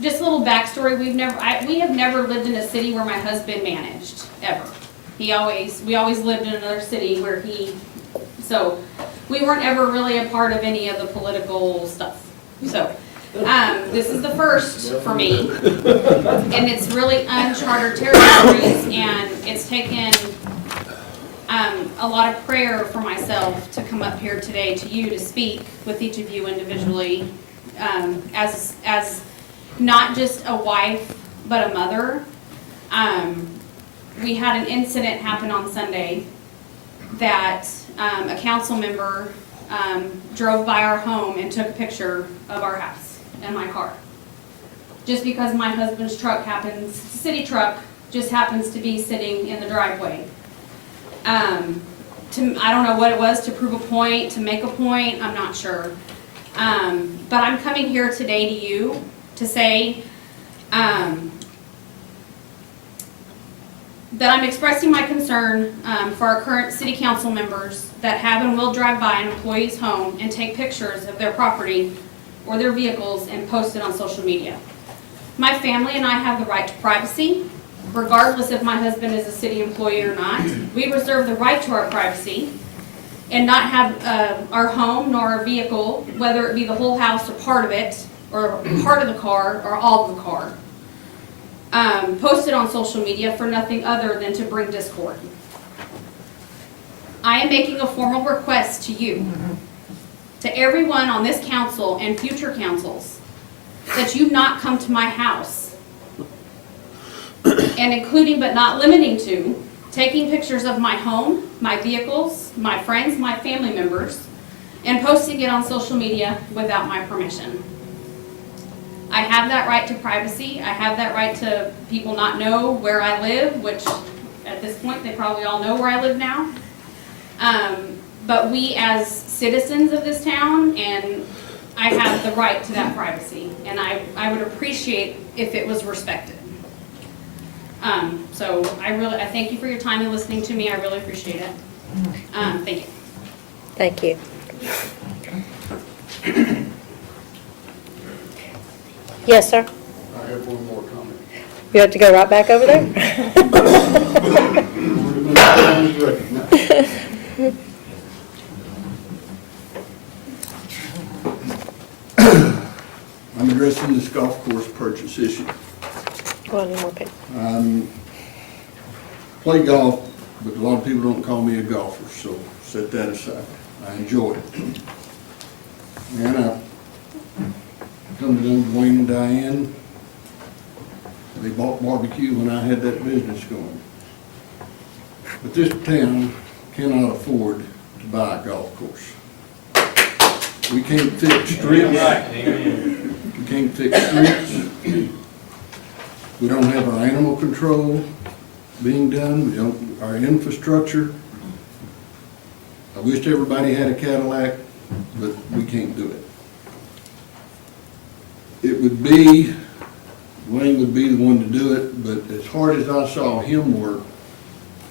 just a little backstory, we have never lived in a city where my husband managed, ever. We always lived in another city where so we weren't ever really a part of any of the political stuff. So, this is the first for me, and it's really uncharted territories, and it's taken a lot of prayer for myself to come up here today to you to speak with each of you individually, as not just a wife, but a mother. We had an incident happen on Sunday that a council member drove by our home and took a picture of our house and my car. Just because my husband's truck city truck, just happens to be sitting in the driveway. I don't know what it was, to prove a point, to make a point, I'm not sure. But I'm coming here today to you to say that I'm expressing my concern for our current city council members that have and will drive by an employee's home and take pictures of their property or their vehicles and post it on social media. My family and I have the right to privacy, regardless if my husband is a city employee or not. We reserve the right to our privacy and not have our home nor our vehicle, whether it be the whole house or part of it, or part of the car or all of the car, posted on social media for nothing other than to bring discord. I am making a formal request to you, to everyone on this council and future councils, that you not come to my house, and including but not limiting to, taking pictures of my home, my vehicles, my friends, my family members, and posting it on social media without my permission. I have that right to privacy. I have that right to people not know where I live, which at this point they probably all know where I live now. But we as citizens of this town, and I have the right to that privacy, and I would appreciate if it was respected. So I thank you for your time and listening to me. I really appreciate it. Thank you. Thank you. Yes, sir? I have one more comment. You have to go right back over there? I'm addressing this golf course purchase issue. Go on, more paper. Play golf, but a lot of people don't call me a golfer, so set that aside. I enjoy it. And I come to know Dwayne and Diane. They bought barbecue when I had that business going. But this town cannot afford to buy a golf course. We can't fix streets. We can't fix streets. We don't have our animal control being done. We don't, our infrastructure. I wish everybody had a Cadillac, but we can't do it. It would be, Wayne would be the one to do it, but as hard as I saw him work,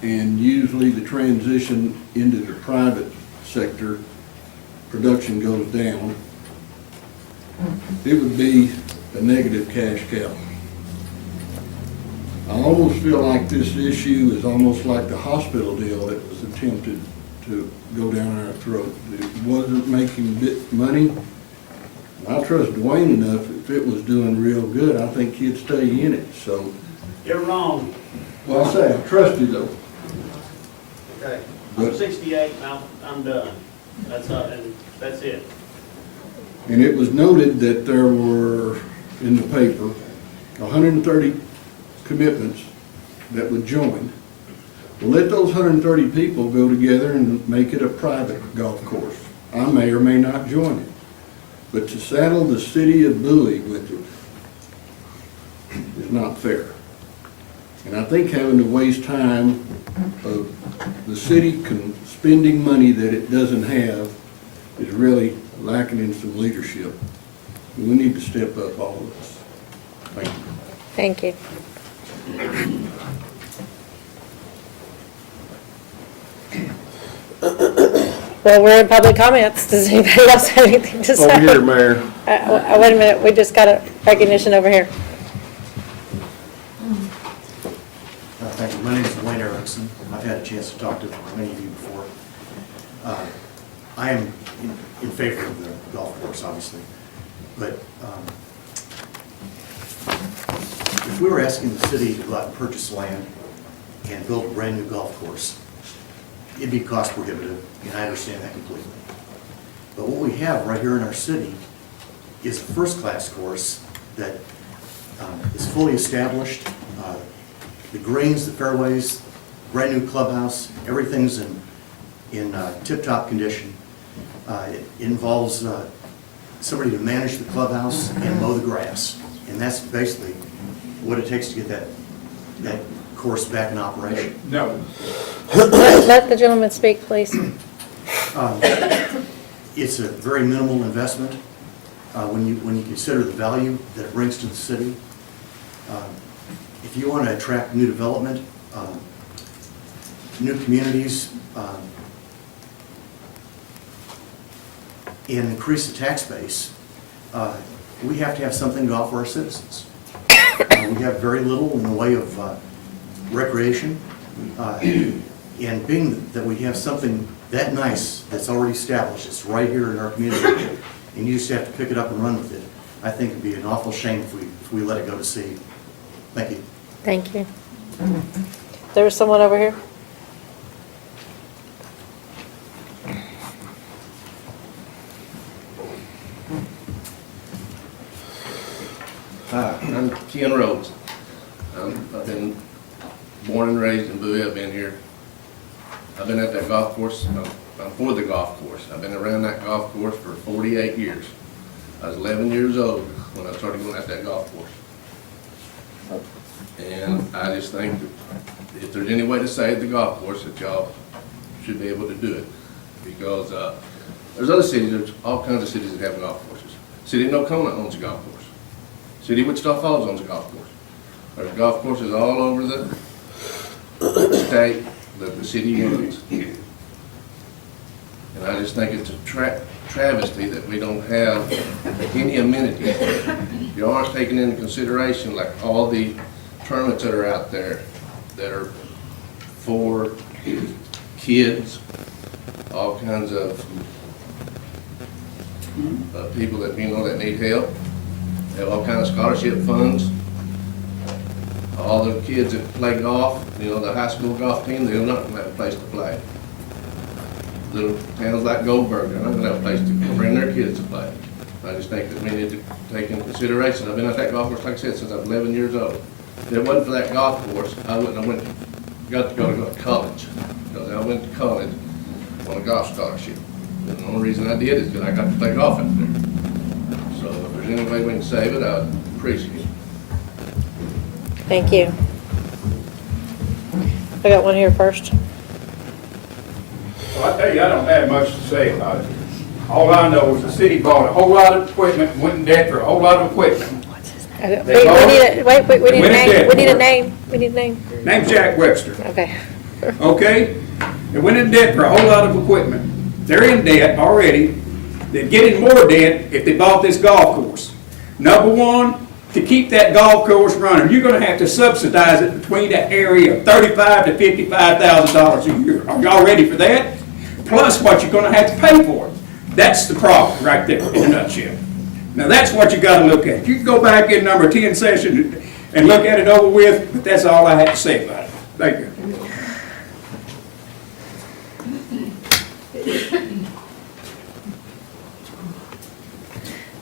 and usually the transition into the private sector, production goes down, it would be a negative cash cow. I almost feel like this issue is almost like the hospital deal that was attempted to go down our throat. It wasn't making money. I trust Dwayne enough, if it was doing real good, I think he'd stay in it, so. You're wrong. Well, I say, I trust you though. Okay. But- I'm 68 and I'm done. And that's it. And it was noted that there were, in the paper, 130 commitments that would join. Well, let those 130 people go together and make it a private golf course. I may or may not join it. But to saddle the city of Bowie with it is not fair. And I think having to waste time of the city spending money that it doesn't have is really lacking in some leadership. We need to step up, all of us. Thank you. Thank you. Well, we're in public comments. Does anybody else have anything to say? Over here, Mayor. Wait a minute, we just got a recognition over here. Thank you. My name is Wayne Erickson. I've had a chance to talk to many of you before. I am in favor of the golf course, obviously, but if we were asking the city to go out and purchase land and build a brand-new golf course, it'd be cost prohibitive, and I understand that completely. But what we have right here in our city is a first-class course that is fully established. The greens, the fairways, brand-new clubhouse, everything's in tip-top condition. It involves somebody to manage the clubhouse and mow the grass, and that's basically what it takes to get that course back in operation. No. Let the gentleman speak, please. It's a very minimal investment when you consider the value that it brings to the city. If you want to attract new development, new communities, and increase the tax base, we have to have something to offer our citizens. We have very little in the way of recreation, and being that we have something that nice that's already established, it's right here in our community, and you just have to pick it up and run with it, I think it'd be an awful shame if we let it go to seed. Thank you. Thank you. There was someone over here? Hi, I'm Ken Rhodes. I've been born and raised in Bowie. I've been here. I've been at that golf course. I'm for the golf course. I've been around that golf course for 48 years. I was 11 years old when I started going at that golf course. And I just think that if there's any way to save the golf course, that y'all should be able to do it. Because there's other cities, there's all kinds of cities that have golf courses. City of Nocona owns a golf course. City of Wichita Falls owns a golf course. There's golf courses all over the state that the city owns. And I just think it's a travesty that we don't have any amenities. You aren't taking into consideration like all the tournaments that are out there that are for kids, all kinds of people that, that need help. They have all kinds of scholarship funds. All the kids that play golf, the high school golf team, they're not gonna have a place to play. Little towns like Goldberg, they're not gonna have a place to bring their kids to play. I just think that we need to take into consideration. I've been at that golf course, like I said, since I was 11 years old. If it wasn't for that golf course, I wouldn't have got to go to college. Because I went to college on a golf scholarship. And the only reason I did is because I got to play golf out there. So if there's any way we can save it, I'd appreciate it. Thank you. I got one here first. Well, I tell you, I don't have much to say about it. All I know is the city bought a whole lot of equipment, and went in debt for a whole lot of equipment. We need a name. Name's Jack Webster. Okay. Okay? They went in debt for a whole lot of equipment. They're in debt already. They're getting more debt if they bought this golf course. Number one, to keep that golf course running, you're gonna have to subsidize it between that area of $35,000 to $55,000 a year. Are y'all ready for that? Plus what you're gonna have to pay for it. That's the problem right there in a nutshell. Now that's what you gotta look at. You can go back in number 10 session and look at it over with, but that's all I have to say about it. Thank you.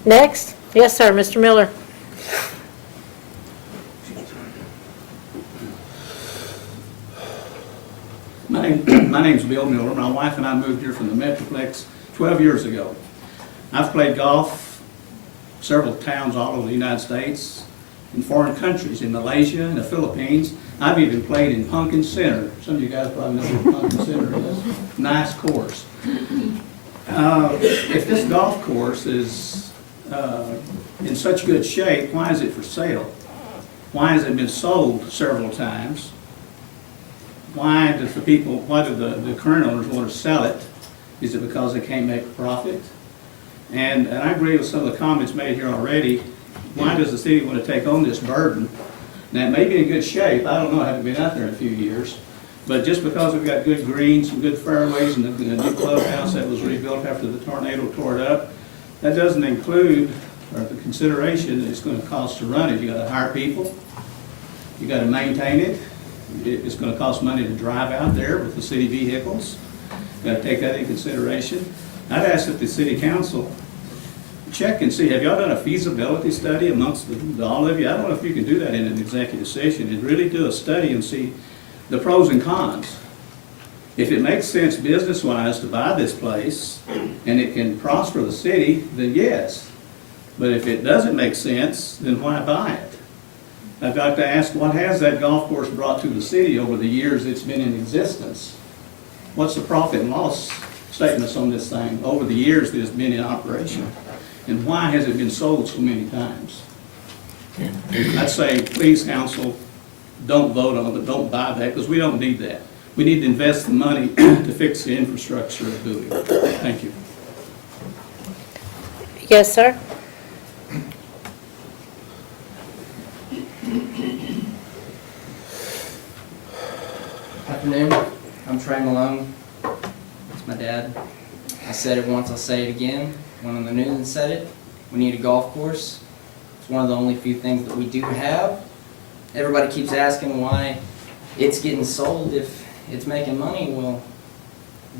Next, yes, sir, Mr. Miller. My name's Bill Miller. My wife and I moved here from the Metroplex 12 years ago. I've played golf several towns all over the United States, in foreign countries, in Malaysia and the Philippines. I've even played in Pumpkin Center. Some of you guys probably know where Pumpkin Center is. Nice course. If this golf course is in such good shape, why is it for sale? Why has it been sold several times? Why do the current owners want to sell it? Is it because they can't make a profit? And I agree with some of the comments made here already. Why does the city want to take on this burden? Now, it may be in good shape. I don't know, I haven't been out there in a few years. But just because we've got good greens and good fairways and the new clubhouse that was rebuilt after the tornado tore it up, that doesn't include, or the consideration that it's going to cost to run it. You got to hire people. You got to maintain it. It's going to cost money to drive out there with the city vehicles. You got to take that in consideration. I'd ask that the city council check and see, have y'all done a feasibility study amongst all of you? I don't know if you can do that in an executive session, and really do a study and see the pros and cons. If it makes sense business-wise to buy this place and it can prosper the city, then yes. But if it doesn't make sense, then why buy it? I've got to ask, what has that golf course brought to the city over the years it's been in existence? What's the profit and loss statements on this thing over the years that it's been in operation? And why has it been sold so many times? I'd say, please, council, don't vote on it, don't buy that, because we don't need that. We need to invest the money to fix the infrastructure of Bowie. Thank you. Yes, sir. Afternoon, I'm Trey Malone. It's my dad. I said it once, I'll say it again. Went on the news and said it. We need a golf course. It's one of the only few things that we do have. Everybody keeps asking why it's getting sold if it's making money. Well,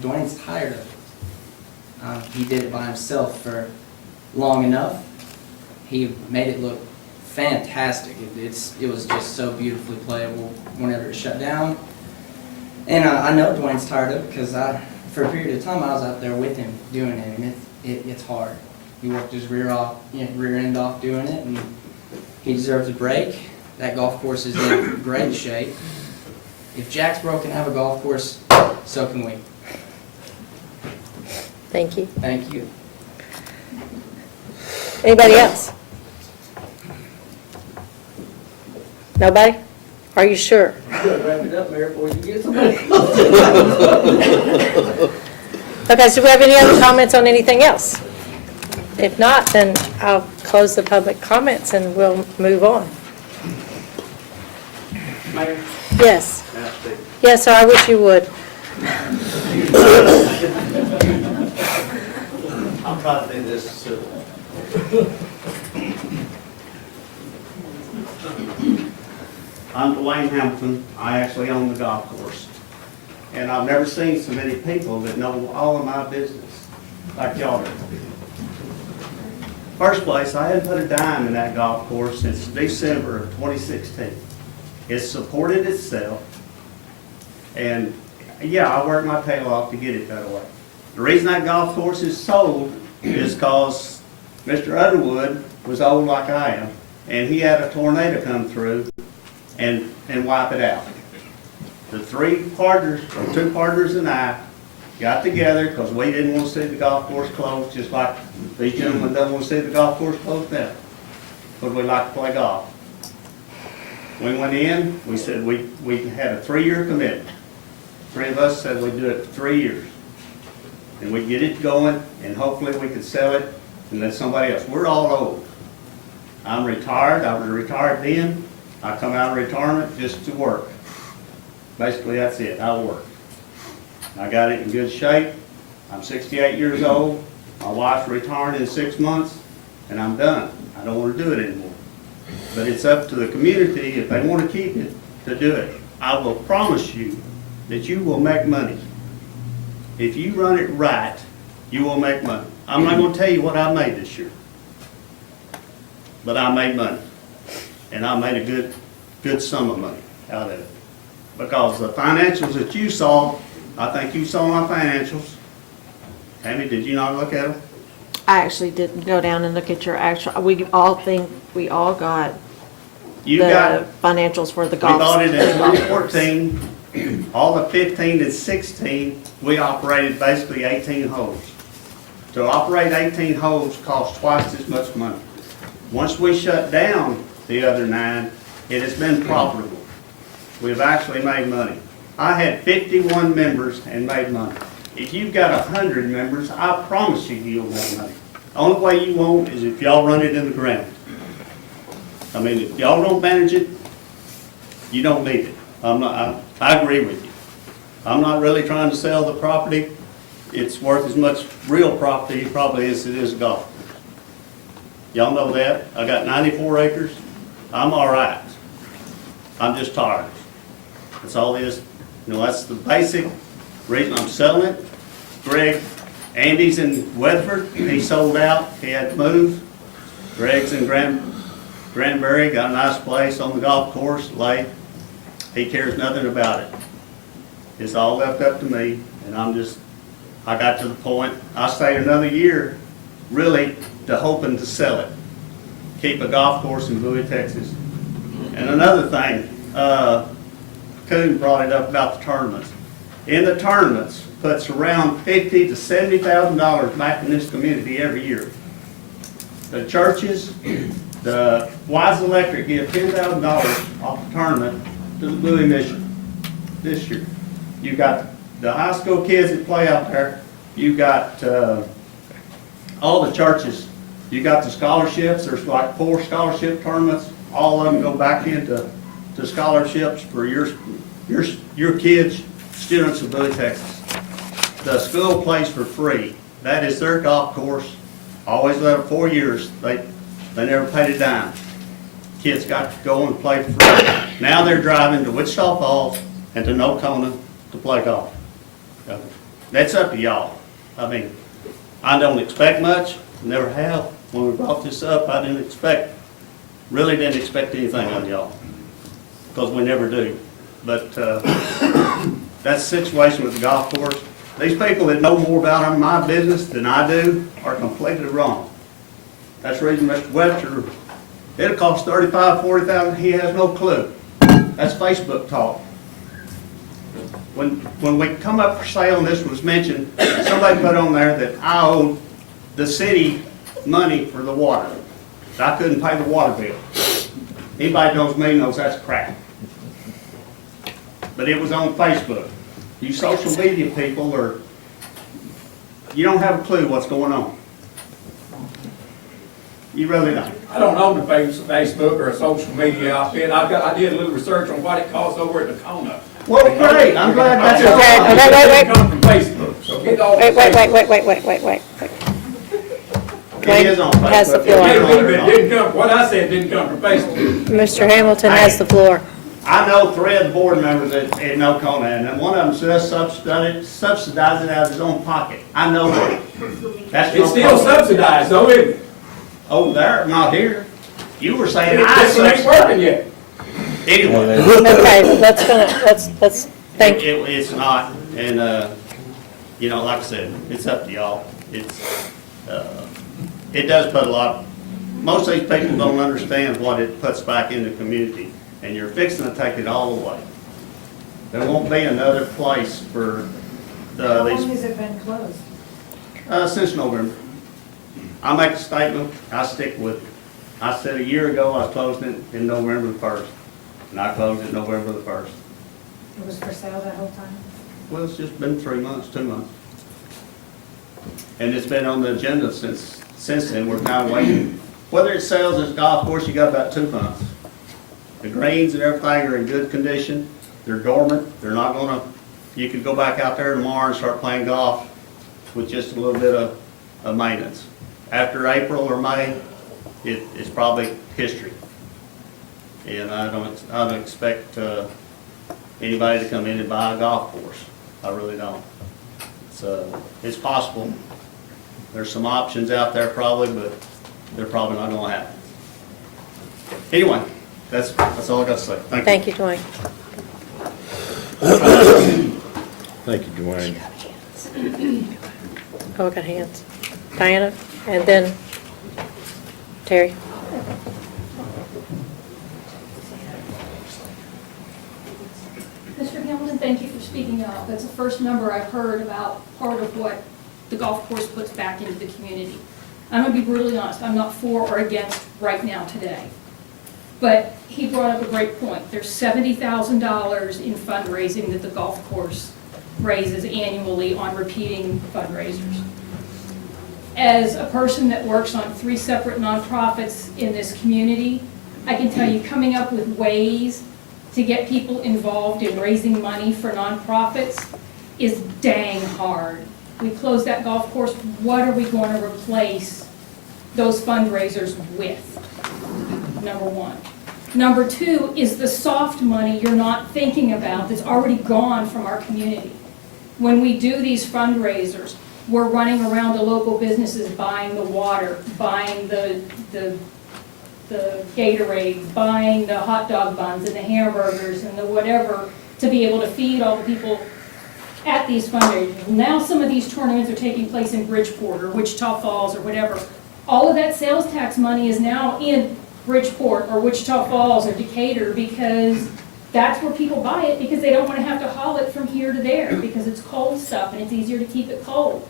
Dwayne's tired of it. He did it by himself for long enough. He made it look fantastic. It was just so beautifully playable whenever it shut down. And I know Dwayne's tired of it because for a period of time I was out there with him doing it, and it's hard. He worked his rear end off doing it, and he deserves a break. That golf course is in great shape. If Jack's broke and have a golf course, so can we. Thank you. Thank you. Anybody else? Nobody? Are you sure? Good, wrap it up, Mayor, before you get somebody Okay, so do we have any other comments on anything else? If not, then I'll close the public comments and we'll move on. Mayor? Yes. Yes, sir, I wish you would. I'll try to do this. I'm Dwayne Hamilton. I actually own the golf course. And I've never seen so many people that know all of my business like y'all do. First place, I hadn't put a dime in that golf course since December of 2016. It's supported itself. And yeah, I worked my tail off to get it that way. The reason that golf course is sold is because Mr. Underwood was old like I am, and he had a tornado come through and wipe it out. The two partners and I got together because we didn't want to see the golf course closed, just like these gentlemen don't want to see the golf course closed now, because we like to play golf. We went in, we said we had a 3-year commitment. 3 of us said we'd do it for 3 years. And we'd get it going, and hopefully we could sell it and let somebody else. We're all old. I'm retired. I was retired then. I come out of retirement just to work. Basically, that's it. I work. I got it in good shape. I'm 68 years old. My wife's retiring in 6 months, and I'm done. I don't want to do it anymore. But it's up to the community, if they want to keep it, to do it. I will promise you that you will make money. If you run it right, you will make money. I'm not going to tell you what I made this year. but I made money. And I made a good sum of money out of it. Because the financials that you saw, I think you saw my financials. Tammy, did you not look at them? I actually didn't go down and look at your actual, we all think, we all got You got, the financials for the we golf. bought it in the golf course. 2014. All of 15 and 16, we operated basically 18 holes. To operate 18 holes costs twice as much money. Once we shut down the other 9, it has been profitable. We've actually made money. I had 51 members and made money. If you've got 100 members, I promise you'll make money. The only way you won't is if y'all run it in the ground. I mean, if y'all don't manage it, you don't need it. I agree with you. I'm not really trying to sell the property. It's worth as much real property probably as it is golf. Y'all know that. I got 94 acres. I'm all right. I'm just tired. That's all it is. You know, that's the basic reason I'm selling it. Greg, Andy's in Weatherford. He sold out. He had to move. Greg's in Granbury. Got a nice place on the golf course, lake. He cares nothing about it. It's all left up to me, and I got to the point, I stayed another year, really, to hoping to sell it. Keep a golf course in Bowie, Texas. And another thing, Coon brought it up about the tournaments. In the tournaments, puts around $50,000 to $70,000 back in this community every year. The churches, the Wise Electric give $10,000 off the tournament to the Bowie mission this year. You got the high school kids that play out there. You got all the churches. You got the scholarships. There's like 4 scholarship tournaments. All of them go back into scholarships for your kids, students of Bowie, Texas. The school plays for free. That is their golf course. Always let them 4 years. They never paid a dime. Kids got to go and play for free. Now they're driving to Wichita Falls and to Nocona to play golf. That's up to y'all. I mean, I don't expect much, never have. When we brought this up, I really didn't expect anything on y'all, because we never do. But that's the situation with the golf course. These people that know more about my business than I do are completely wrong. That's the reason Mr. Webster, it'll cost $35,000, $40,000, he has no clue. That's Facebook talk. When we come up for sale, and this was mentioned, somebody put on there that I owed the city money for the water. I couldn't pay the water bill. Anybody knows me knows that's crap. But it was on Facebook. You social media people you don't have a clue what's going on. You really don't. I don't own a Facebook or a social media outfit. I did a little research on what it costs over at Nocona. Well, great, I'm glad that's Okay, It come from Facebook, so get all wait. the It is on Facebook. Has the floor. It didn't come, what I said didn't come from Facebook. Mr. Hamilton has the floor. I know 3 of the board members at Nocona, and one of them says subsidize it out of his own pocket. I know that. That's It's still subsidized, though, isn't it? Over there, not here. You were saying I This one ain't subsidize. working yet. Anyway. Okay, let's thank you. It's not, and, like I said, it's up to y'all. It does put a lot, most of these people don't understand what it puts back in the community, and you're fixing to take it all away. There won't be another place for How these. long has it been closed? Since November. I make a statement, I stick with it. I said a year ago I was closing it in November the 1st, and I closed it November the 1st. It was for sale that whole time? Well, it's just been 3 months, 2 months. And it's been on the agenda since then. We're kind of waiting. Whether it sells as a golf course, you got about 2 months. The greens and everything are in good condition. They're dormant. They're not gonna, you could go back out there tomorrow and start playing golf with just a little bit of maintenance. After April or May, it's probably history. And I don't expect anybody to come in and buy a golf course. I really don't. It's possible. There's some options out there probably, but they're probably not gonna happen. anyway, that's all I got to say. Thank you, Dwayne. Thank you, Dwayne. Oh, I got hands. Diana, and then Terry. Mr. Hamilton, thank you for speaking up. That's the first number I've heard about part of what the golf course puts back into the community. I'm gonna be brutally honest, I'm not for or against right now today. But he brought up a great point. There's $70,000 in fundraising that the golf course raises annually on repeating fundraisers. As a person that works on 3 separate nonprofits in this community, I can tell you coming up with ways to get people involved in raising money for nonprofits is dang hard. We close that golf course, what are we going to replace those fundraisers with? Number one. Number two is the soft money you're not thinking about that's already gone from our community. When we do these fundraisers, we're running around the local businesses buying the water, buying the Gatorade, buying the hot dog buns and the hamburgers and the whatever to be able to feed all the people at these fundraisers. Now some of these tournaments are taking place in Bridgeport or Wichita Falls or whatever. All of that sales tax money is now in Bridgeport or Wichita Falls or Decatur because that's where people buy it because they don't want to have to haul it from here to there because it's cold stuff and it's easier to keep it cold.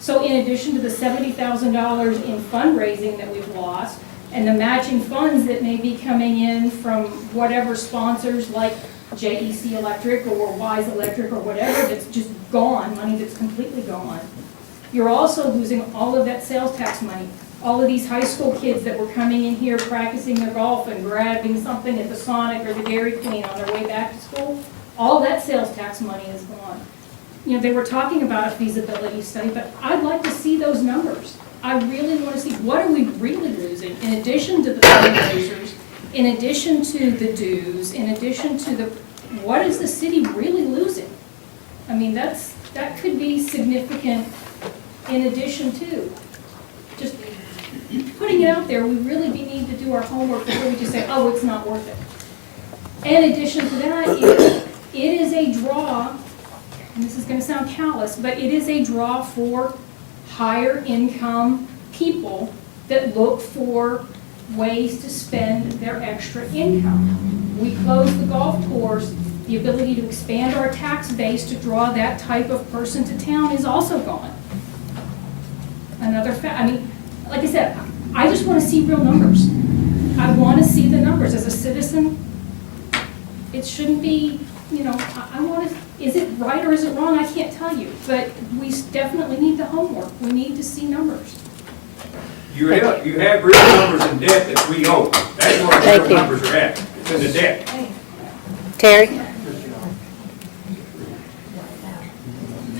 So in addition to the $70,000 in fundraising that we've lost and the matching funds that may be coming in from whatever sponsors like JEC Electric or Wise Electric or whatever that's just gone, money that's completely gone, you're also losing all of that sales tax money. All of these high school kids that were coming in here practicing their golf and grabbing something at the Sonic or the Dairy Queen on their way back to school, all that sales tax money is gone. You know, they were talking about a feasibility study, but I'd like to see those numbers. I really want to see what are we really losing in addition to the fundraisers, in addition to the dues, in addition to the, what is the city really losing? I mean, that could be significant in addition to. Just putting it out there, we really need to do our homework before we just say, oh, it's not worth it. In addition to that, it is a draw, and this is going to sound callous, but it is a draw for higher income people that look for ways to spend their extra income. We close the golf course, the ability to expand our tax base to draw that type of person to town is also gone. Another fact, I mean, like I said, I just want to see real numbers. I want to see the numbers. As a citizen, it shouldn't be, you know, I want to, is it right or is it wrong? I can't tell you, but we definitely need the homework. We need to see numbers. You have real numbers in debt that we owe. That's where the real numbers are at. It's in the debt. Terry?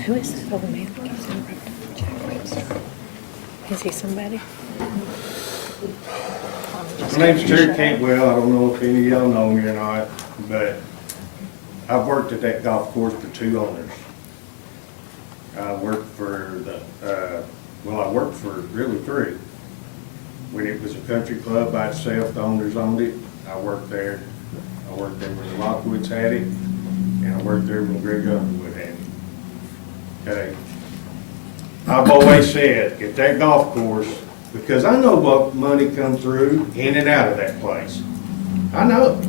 Who is this other man? Is he somebody? My name's Terry Cantwell. I don't know if any of y'all know me or not, but I've worked at that golf course for 2 owners. I worked for I worked for really 3. When it was a country club by itself, the owners owned it. I worked there. I worked there when the Lockwoods had it, and I worked there when Greg Underwood had it. Okay. I've always said, at that golf course, because I know what money comes through in and out of that place. I know.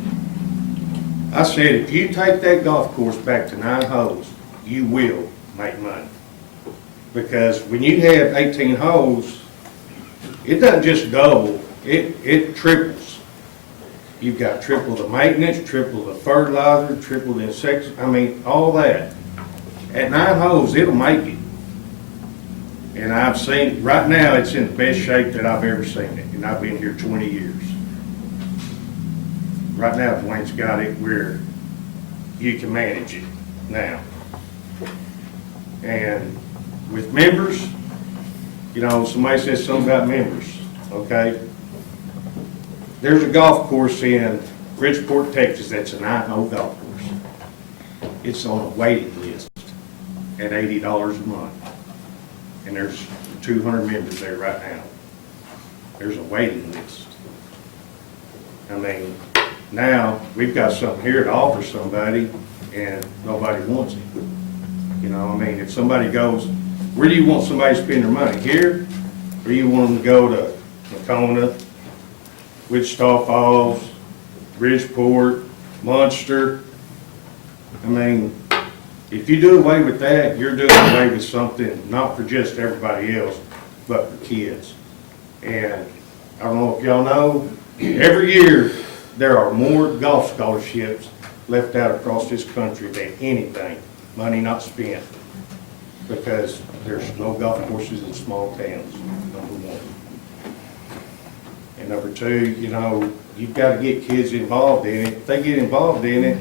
I said, if you take that golf course back to 9 holes, you will make money. Because when you have 18 holes, it doesn't just double, it triples. You've got triple the maintenance, triple the fertilizer, triple the insects, I mean, all that. At 9 holes, it'll make it. And I've seen, right now, it's in the best shape that I've ever seen it, and I've been here 20 years. Right now, Dwayne's got it where you can manage it now. And with members, you know, somebody says something about members, okay? There's a golf course in Bridgeport, Texas, that's a 9-hole golf course. It's on a waiting list at $80 a month. And there's 200 members there right now. There's a waiting list. I mean, now, we've got something here to offer somebody, and nobody wants it. You know, I mean, if somebody goes, where do you want somebody to spend their money? Here? Or you want them to go to Macona, Wichita Falls, Bridgeport, Munster? I mean, if you do away with that, you're doing away with something, not for just everybody else, but for kids. And I don't know if y'all know, every year, there are more golf scholarships left out across this country than anything, money not spent, because there's no golf courses in small towns, number one. And number two, you know, you've got to get kids involved in it. If they get involved in it,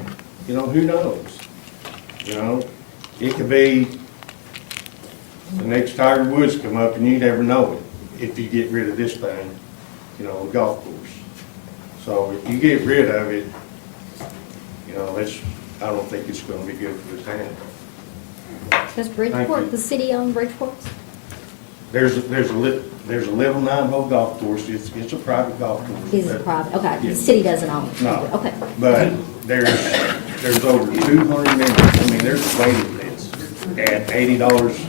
you know, who knows? You know, it could be the next Tiger Woods come up and you never know it if you get rid of this thing, you know, a golf course. So if you get rid of it, you know, I don't think it's going to be good for the town. Does Thank you. Bridgeport, the city own Bridgeport? There's a little 9-hole golf course. It's a private golf course. Is it but- private? Okay, Yeah. the city doesn't own it? No. Okay. But there's over 200 members. I mean, there's a waiting list at $80.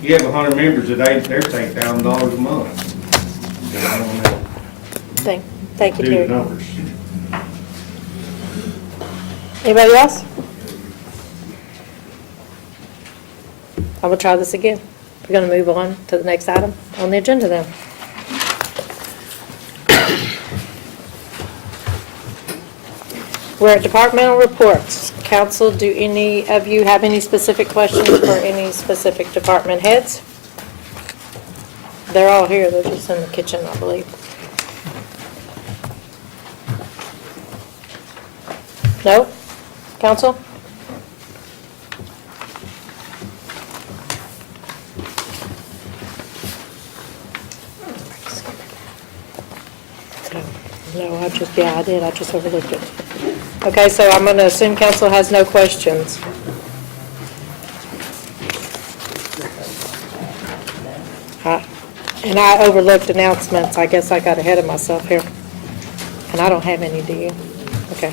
You have 100 members at they're $8,000 a month. You know, I don't know. Thank you, Do the Terry. numbers. Anybody else? I will try this again. We're going to move on to the next item on the agenda then. We're at departmental reports. Council, do any of you have any specific questions for any specific department heads? They're all here, they're just in the kitchen, I believe. No? Council? No, I did, I just overlooked it. Okay, so I'm going to assume council has no questions. And I overlooked announcements, I guess I got ahead of myself here. And I don't have any, do you? Okay,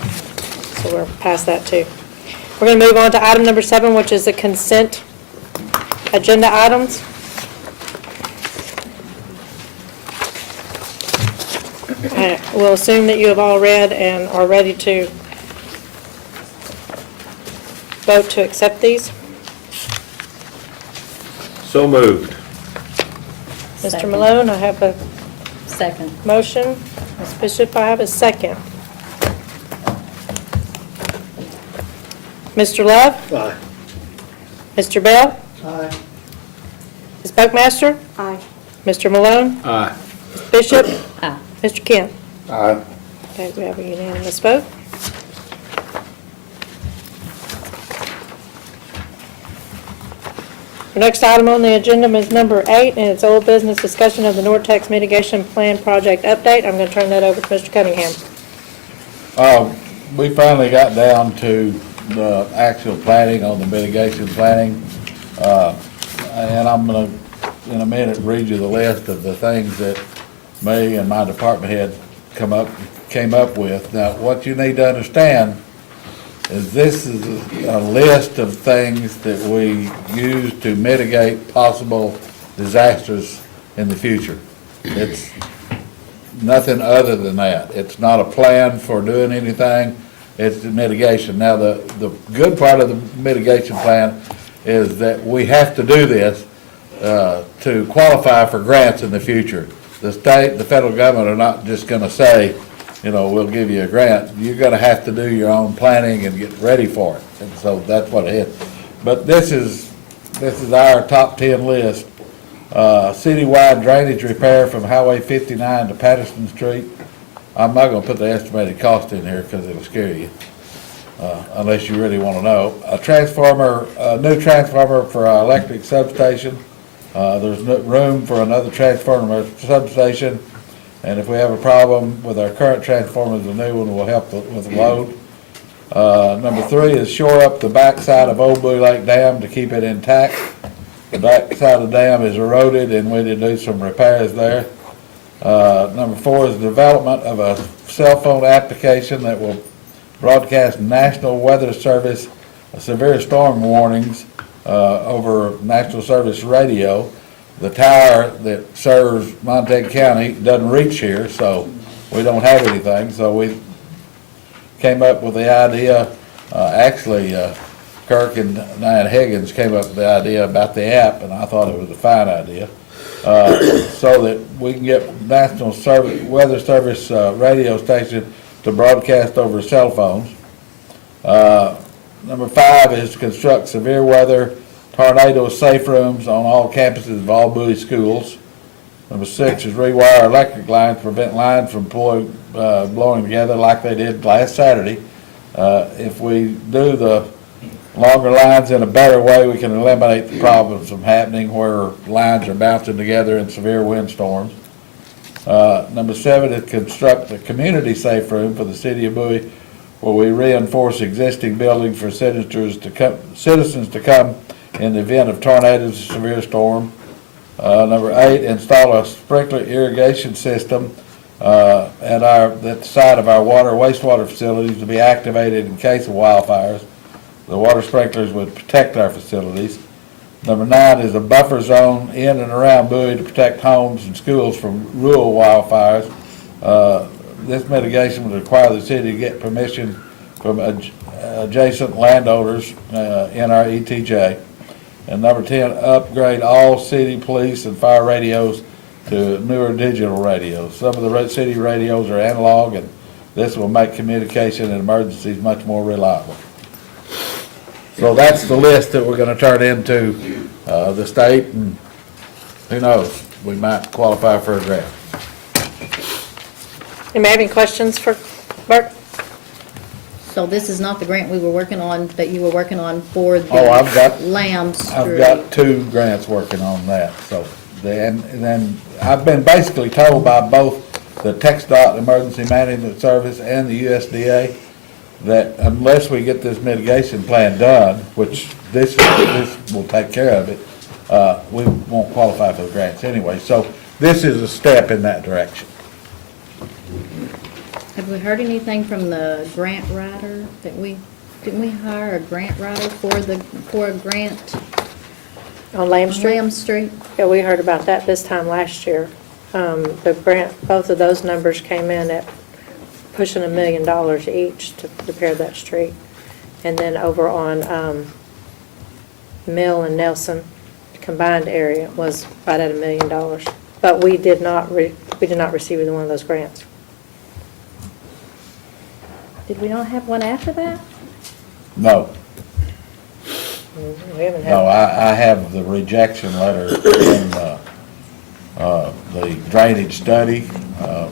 so we're past that too. We're going to move on to item number 7, which is the consent agenda items. We'll assume that you have all read and are ready to vote to accept these. So moved. Mr. Second. Malone, I have a Second. motion. Ms. Bishop, I have a second. Mr. Love? Aye. Mr. Bell? Aye. Ms. Buckmaster? Aye. Mr. Malone? Aye. Ms. Bishop? Aye. Mr. Kent? Aye. Okay, we have a unanimous vote. The next item on the agenda is number 8, and it's old business discussion of the Nortex mitigation plan project update. I'm going to turn that over to Mr. Cunningham. We finally got down to the actual planning on the mitigation planning. And I'm gonna, in a minute, read you the list of the things that me and my department head came up with. Now, what you need to understand is this is a list of things that we use to mitigate possible disasters in the future. It's nothing other than that. It's not a plan for doing anything, it's the mitigation. Now, the good part of the mitigation plan is that we have to do this to qualify for grants in the future. The state, the federal government are not just gonna say, you know, we'll give you a grant. You're gonna have to do your own planning and get ready for it. And so that's what it is. But this is our top 10 list. Citywide drainage repair from Highway 59 to Patterson Street. I'm not gonna put the estimated cost in here because it'll scare you, unless you really wanna know. A new transformer for our electric substation. There's no room for another transformer substation. And if we have a problem with our current transformer, the new one will help with the load. Number 3 is shore up the backside of Old Blue Lake Dam to keep it intact. The backside of the dam is eroded and we need to do some repairs there. Number 4 is the development of a cell phone application that will broadcast National Weather Service severe storm warnings over National Service Radio. The tower that serves Montague County doesn't reach here, so we don't have anything. So we came up with the idea, Kirk and Diane Higgins came up with the idea about the app, and I thought it was a fine idea, so that we can get National Weather Service radio station to broadcast over cell phones. Number 5 is to construct severe weather tornado safe rooms on all campuses of all Bowie schools. Number 6 is rewire electric lines to prevent lines from blowing together like they did last Saturday. If we do the longer lines in a better way, we can eliminate the problems from happening where lines are bouncing together in severe windstorms. Number 7 is construct a community safe room for the city of Bowie, where we reinforce existing buildings for citizens to come in the event of tornadoes or severe storm. Number 8, install a sprinkler irrigation system at the site of our wastewater facilities to be activated in case of wildfires. The water sprinklers would protect our facilities. Number 9 is a buffer zone in and around Bowie to protect homes and schools from rural wildfires. This mitigation would require the city to get permission from adjacent landowners in our ETJ. And number 10, upgrade all city police and fire radios to newer digital radios. Some of the city radios are analog, and this will make communication in emergencies much more reliable. So that's the list that we're going to turn into the state, and who knows, we might qualify for a grant. Anybody have any questions for Bert? So this is not the grant we were working on, that you were working on for the Lamb Street? I've got 2 grants working on that. So then I've been basically told by both the TxDOT Emergency Management Service and the USDA that unless we get this mitigation plan done, which this will take care of it, we won't qualify for the grants anyway. So this is a step in that direction. Have we heard anything from the grant writer that didn't we hire a grant writer for a grant? On Lamb Street? Lamb Street. Yeah, we heard about that this time last year. The grant, both of those numbers came in at pushing $1 million each to repair that street. And then over on Mill and Nelson, combined area was right at $1 million. But we did not receive either one of those grants. Did we not have one after that? No. We haven't had. No, I have the rejection letter in the drainage study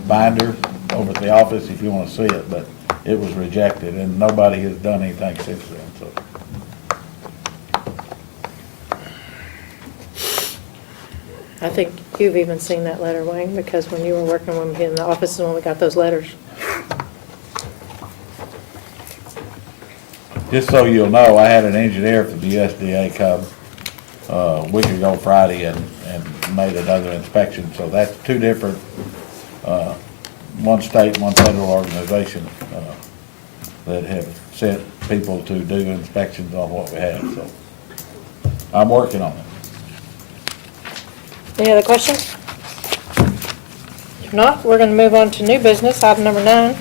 binder over at the office if you want to see it, but it was rejected and nobody has done anything since then, so. I think you've even seen that letter, Wayne, because when you were working with me in the office is when we got those letters. Just so you'll know, I had an engineer from the USDA come a week ago Friday and made another inspection. So that's 2 different, one state and one federal organization that have sent people to do inspections on what we have. So I'm working on it. Any other questions? If not, we're going to move on to new business, item number 9.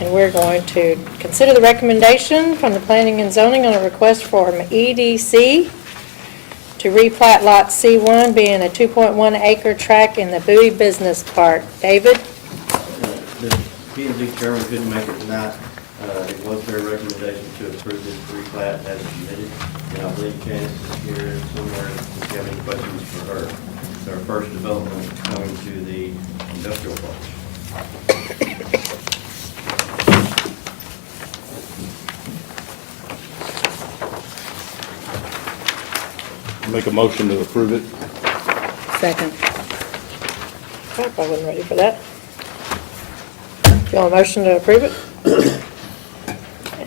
And we're going to consider the recommendation from the Planning and Zoning on a request for an EDC to replat Lot C1, being a 2.1 acre tract in the Bowie Business Park. David? The P&Z chairman couldn't make it tonight. It was their recommendation to approve this replat as submitted. And I believe Janice is here somewhere if you have any questions for her. It's our first development coming to the industrial park. Make a motion to approve it. Second. I wasn't ready for that. You want a motion to approve it?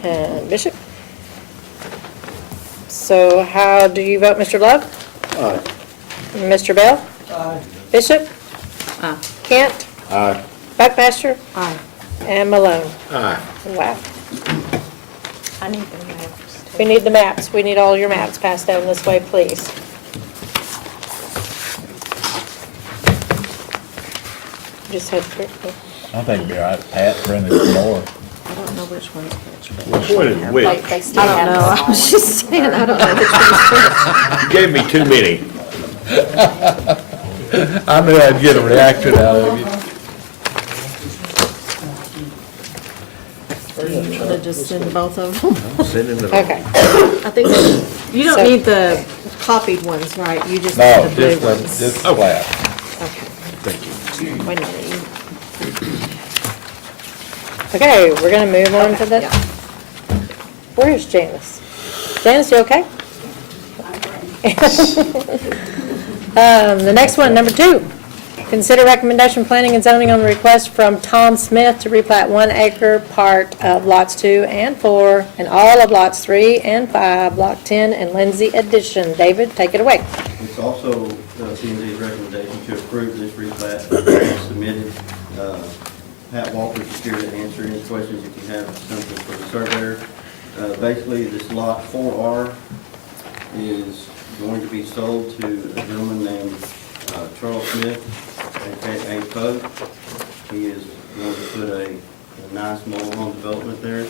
And Bishop? So how do you vote, Mr. Love? Aye. Mr. Bell? Aye. Bishop? Kent? Aye. Buckmaster? Aye. And Malone? Aye. Wow. I need the maps. We need the maps. We need all your maps passed down this way, please. Just had to. I think it'd be all right, Pat printed some more. I don't know which one's which. Which one is which? They still I don't have know, the I small was ones. just saying, I don't know which one's which. You gave me too many. I knew I'd get a reaction out of you. Should I just send both of them? Sending it. Okay. I think, you don't So- need the copied ones, right? You just need No, the blue just, ones. just flat. Okay. Thank you. Wait a minute. Okay, we're gonna move on to the, where's Janice? Janice, you okay? The next one, number 2. Consider recommendation planning and zoning on the request from Tom Smith to replat 1 acre part of lots 2 and 4 and all of lots 3 and 5, block 10 and Lindsay addition. David, take it away. It's also P&Z's recommendation to approve this replat as submitted. Pat Walker's here to answer any questions if you have something for the surveyor. Basically, this lot 4R is going to be sold to a gentleman named Charles Smith, aka Poe. He is going to put a nice mobile home development there.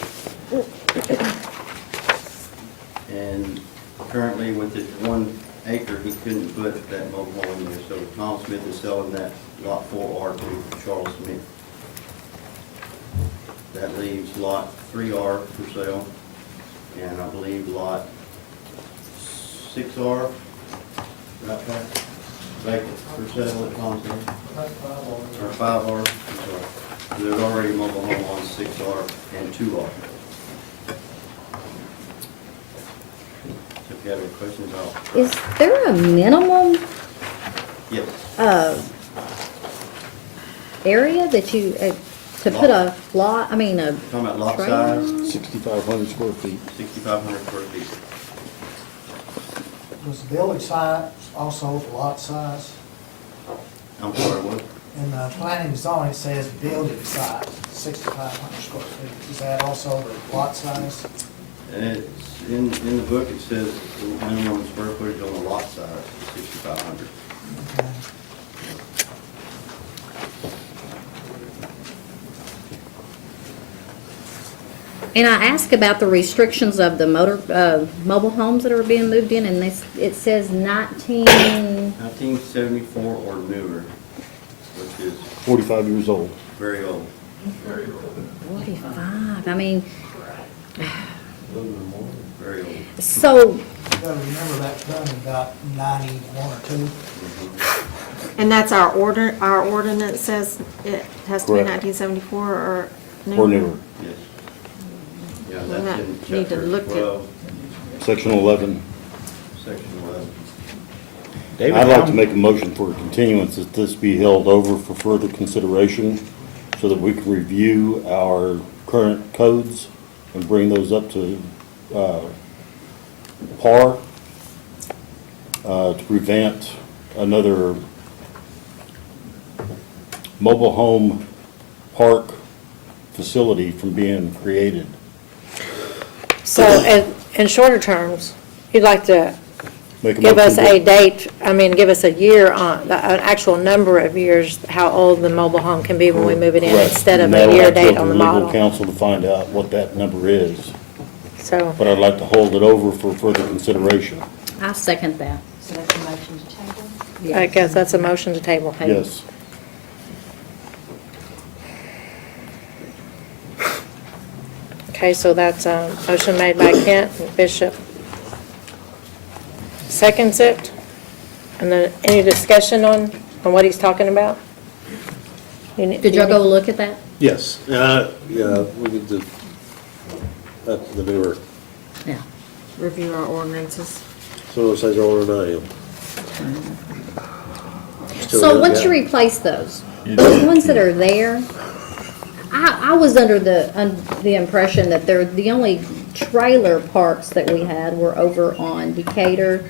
And currently with this 1 acre, he couldn't put that mobile home in there. So Tom Smith is selling that lot 4R to Charles Smith. That leaves lot 3R for sale, and I believe lot 6R, right back, vacant for sale at Tom's End. Or 5R, I'm sorry. There's already a mobile home on 6R and 2R. So if you have any questions, I'll, Is there a minimum yes. area that you, to put a lot, I mean, a Talking about lot trailer? size, 6,500 square feet. 6,500 square feet. Was the building size also the lot size? I'm sorry, what? In the planning and zoning, it says building size, 6,500 square feet. Is that also the lot size? It's, in the book, it says the minimum square footage on the lot size is 6,500. Okay. And I asked about the restrictions of the mobile homes that are being moved in, and it says 1974 or newer, which is 45 years old. very old. 45, I mean, Very old. so, You gotta remember that's done in about 91 or 2. And that's our ordinance says it has to be Correct. 1974 or newer? Or newer. Yes. Yeah, We that's might in need to chapter look at- 12, Section 11. section 11. David, I'd like to make a motion for a continuance that this be held over for further consideration so that we can review our current codes and bring those up to par to prevent another mobile home park facility from being created. So in shorter terms, you'd like to Make give us motion a to- date, I mean, give us a year on, an actual number of years, how old the mobile home can be when we move it in, Correct. instead of And a that'll year have to go date to on the Legal model. counsel to find out what that number is. So, But I'd like to hold it over for further consideration. I second that. So that's a motion to table? I guess that's a motion to table. Yes. Okay, so that's a motion made by Kent and Bishop. Seconds it. And then any discussion on what he's talking about? Did y'all go look at that? Yes, yeah, we need to, the newer, Yeah. Review our ordinances. some of those things are older than I am. Still So young once guy. you replace those, the ones that are there, I was under the impression that the only trailer parks that we had were over on Decatur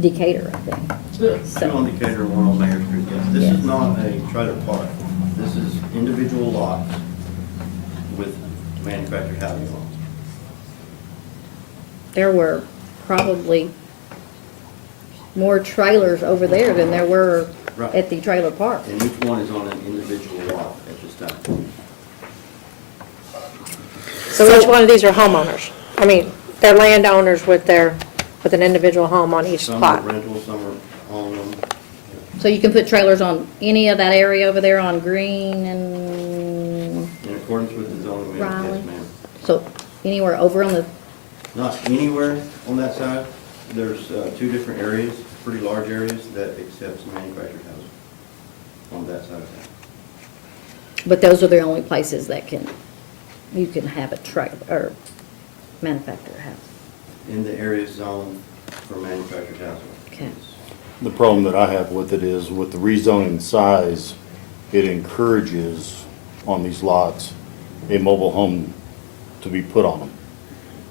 Decatur, I think. Two on Decatur, one on Mayor Street, yes. This is not a trailer park. This is individual lots with manufactured housing on them. There were probably more trailers over there than there were Right. at the trailer park. And each one is on an individual lot at this time. So each one of these are homeowners? I mean, they're landowners with an individual home on each Some are plot? rentals, some are on them. So you can put trailers on any of that area over there on Green and In accordance with the zoning, ma'am, Riley? yes, ma'am. So anywhere over on the, Not anywhere on that side. There's two different areas, pretty large areas that accept some manufactured housing on that side of town. but those are the only places that you can have a trailer or manufactured house. In the area zoned for manufactured housing. Okay. The problem that I have with it is with the rezoning size, it encourages on these lots a mobile home to be put on them,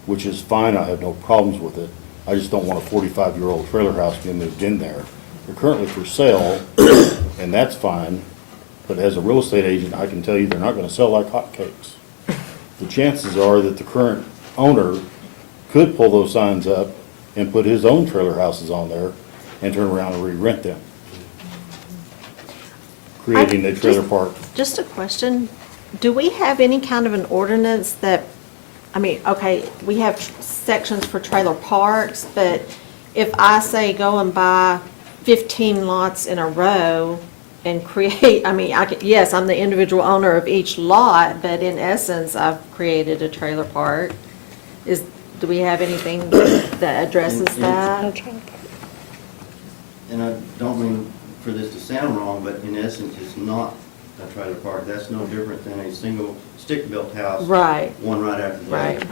which is fine. I have no problems with it. I just don't want a 45-year-old trailer house being moved in there. They're currently for sale, and that's fine, but as a real estate agent, I can tell you they're not gonna sell like hotcakes. The chances are that the current owner could pull those signs up and put his own trailer houses on there and turn around and re-rent them, creating a trailer park. Just a question. Do we have any kind of an ordinance that, I mean, okay, we have sections for trailer parks, but if I say go and buy 15 lots in a row and create, I mean, yes, I'm the individual owner of each lot, but in essence, I've created a trailer park. Do we have anything that addresses that? And I don't mean for this to sound wrong, but in essence, it's not a trailer park. That's no different than a single stick-built house. Right. One right after the Right. other.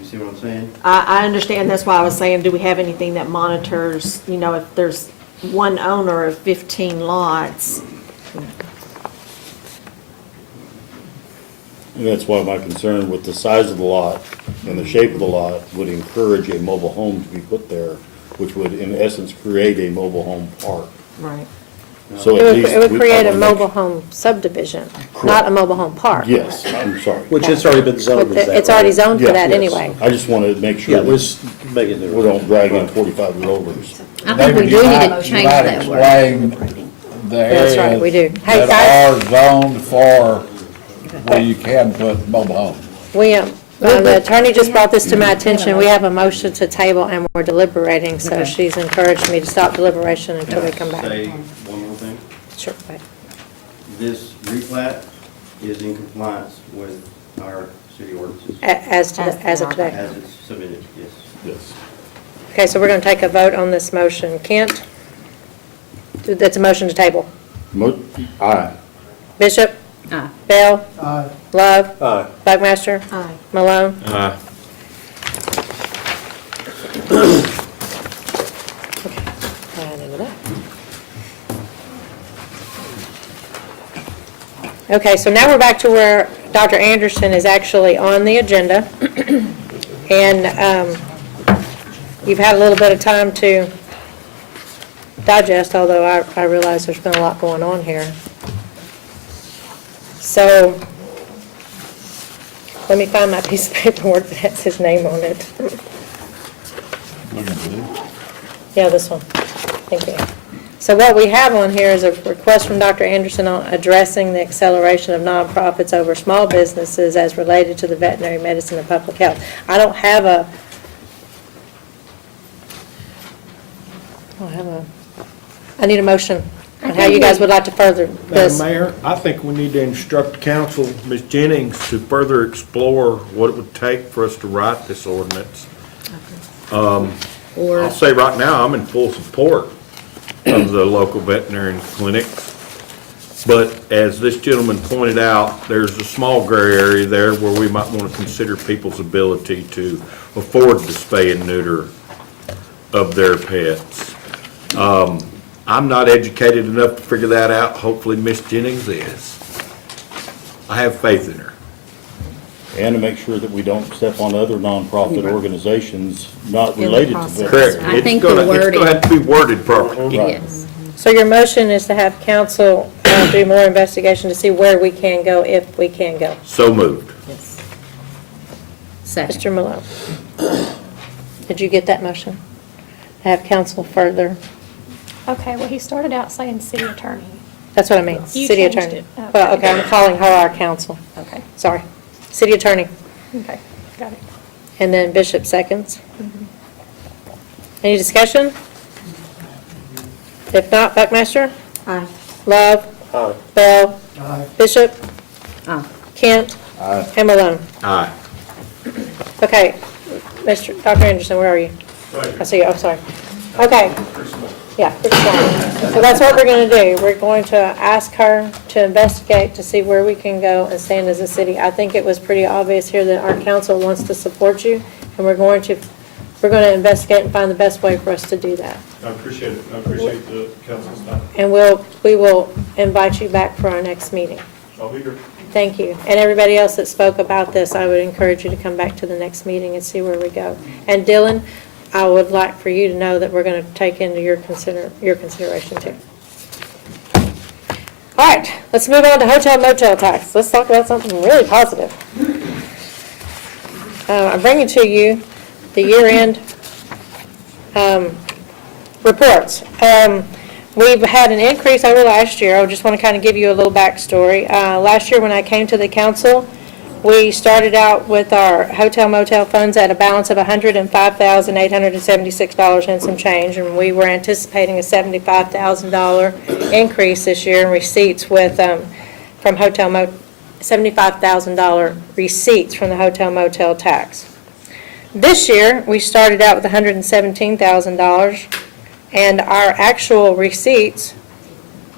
You see what I'm saying? I understand, that's why I was saying, do we have anything that monitors, if there's one owner of 15 lots? And that's why my concern with the size of the lot and the shape of the lot would encourage a mobile home to be put there, which would in essence create a mobile home park. Right. So at least It would we- create I a wanna make- mobile home subdivision, not a mobile home park. Yes, I'm sorry. Which it's already been zoned as that. It's already zoned for Yes, that yes. anyway. I just want to make sure Yeah, we're that making it. we don't drag in 45-year-olders. I think we David, do you need might- to you change might that word. explain the That's right, we do. areas Hey, that are zoned for where you can put mobile homes. The attorney just brought this to my attention. We have a motion to table and we're deliberating, so she's encouraged me to stop deliberation until we come back. Say one more thing. Sure, go ahead. This replat is in compliance with our city ordinances. As of today. As it's submitted, yes. Yes. Okay, so we're going to take a vote on this motion. Kent? That's a motion to table. Aye. Bishop? Aye. Bell? Aye. Love? Aye. Buckmaster? Aye. Malone? Aye. And into that. Okay, so now we're back to where Dr. Anderson is actually on the agenda. And you've had a little bit of time to digest, although I realize there's been a lot going on here. So, let me find my piece of paperwork that has his name on it. Yeah, this one. Thank you. So what we have on here is a request from Dr. Anderson on addressing the acceleration of nonprofits over small businesses as related to the veterinary medicine and public health. I need a motion on how you guys would like to further this. Madam Mayor, I think we need to instruct council, Ms. Jennings, to further explore what it would take for us to write this ordinance. I'll say right now, I'm in full support of the local veterinary clinics. But as this gentleman pointed out, there's a small gray area there where we might want to consider people's ability to afford to spay and neuter of their pets. I'm not educated enough to figure that out. Hopefully Miss Jennings is. I have faith in her. and to make sure that we don't step on other nonprofit organizations not related to this. Correct. I think It's the gonna wording- have to be worded properly. Right. So your motion is to have council do more investigation to see where we can go, if we can go. So moved. Yes. Second. Mr. Malone? Did you get that motion? Have council further? Okay, well, he started out saying city attorney. That's what I mean, You city changed attorney. it. Well, okay, I'm calling her our council. Okay, Sorry. City attorney. okay, got it. And then Bishop seconds. Any discussion? If not, Buckmaster? Aye. Love? Aye. Bell? Aye. Bishop? Aye. Kent? Aye. And Malone? Aye. Okay, Dr. Anderson, where are you? I see you, I'm sorry. Okay. Yeah, pretty small. So that's what we're going to do. We're going to ask her to investigate to see where we can go and stand as a city. I think it was pretty obvious here that our council wants to support you, and we're going to investigate and find the best way for us to do that. I appreciate it. I appreciate the council's time. And we will invite you back for our next meeting. I'll be here. Thank you. And everybody else that spoke about this, I would encourage you to come back to the next meeting and see where we go. And Dylan, I would like for you to know that we're going to take into your consideration too. All right, let's move on to hotel motel tax. Let's talk about something really positive. I'm bringing to you the year-end reports. We've had an increase over last year. I just want to kind of give you a little backstory. Last year when I came to the council, we started out with our hotel motel funds at a balance of $105,876 and some change, and we were anticipating a $75,000 increase this year in receipts with from $75,000 receipts from the hotel motel tax. This year we started out with $117,000, and our actual receipts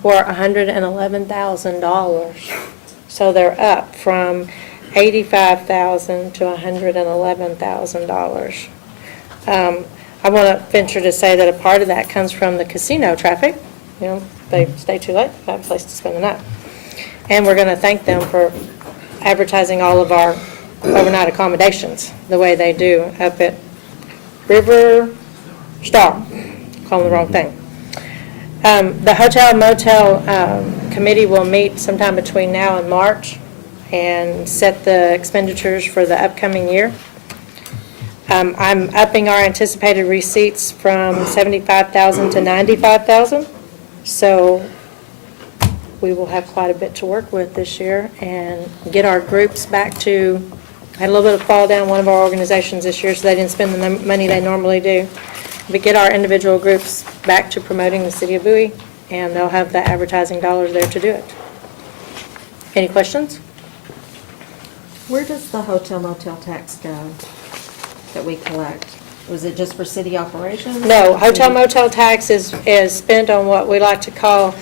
were $111,000. So they're up from $85,000 to $111,000. I want to venture to say that a part of that comes from the casino traffic. You know, they stay too late, they have a place to spend the night. And we're going to thank them for advertising all of our overnight accommodations the way they do up at River Star. Calling the wrong thing. The hotel motel committee will meet sometime between now and March and set the expenditures for the upcoming year. I'm upping our anticipated receipts from $75,000 to $95,000. So we will have quite a bit to work with this year and get our groups back to, I had a little bit of fall down one of our organizations this year, so they didn't spend the money they normally do. But get our individual groups back to promoting the city of Bowie, and they'll have the advertising dollars there to do it. Any questions? Where does the hotel motel tax go that we collect? Was it just for city operations? No, hotel motel tax is spent on what we like to call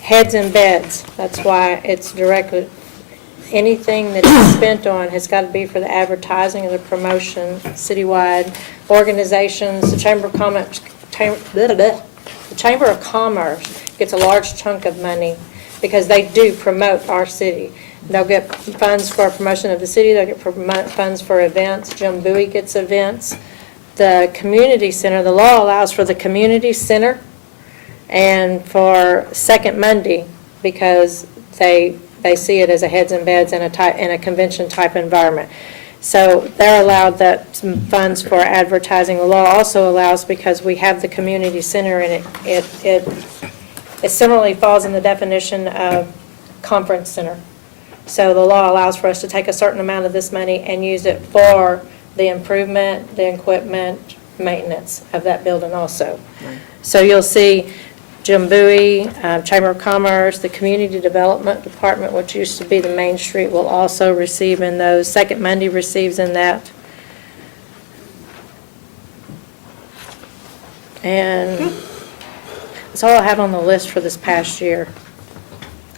heads and beds. That's why it's directly, anything that is spent on has got to be for the advertising and the promotion, citywide organizations. The Chamber of Commerce, the Chamber of Commerce gets a large chunk of money because they do promote our city. They'll get funds for promotion of the city, they'll get funds for events. Jim Bowie gets events. The community center, the law allows for the community center and for Second Monday because they see it as a heads and beds in a convention type environment. So they're allowed some funds for advertising. The law also allows, because we have the community center and it similarly falls in the definition of conference center. So the law allows for us to take a certain amount of this money and use it for the improvement, the equipment, maintenance of that building also. Right. So you'll see Jim Bowie, Chamber of Commerce, the Community Development Department, which used to be the Main Street, will also receive in those. Second Monday receives in that. And that's all I have on the list for this past year.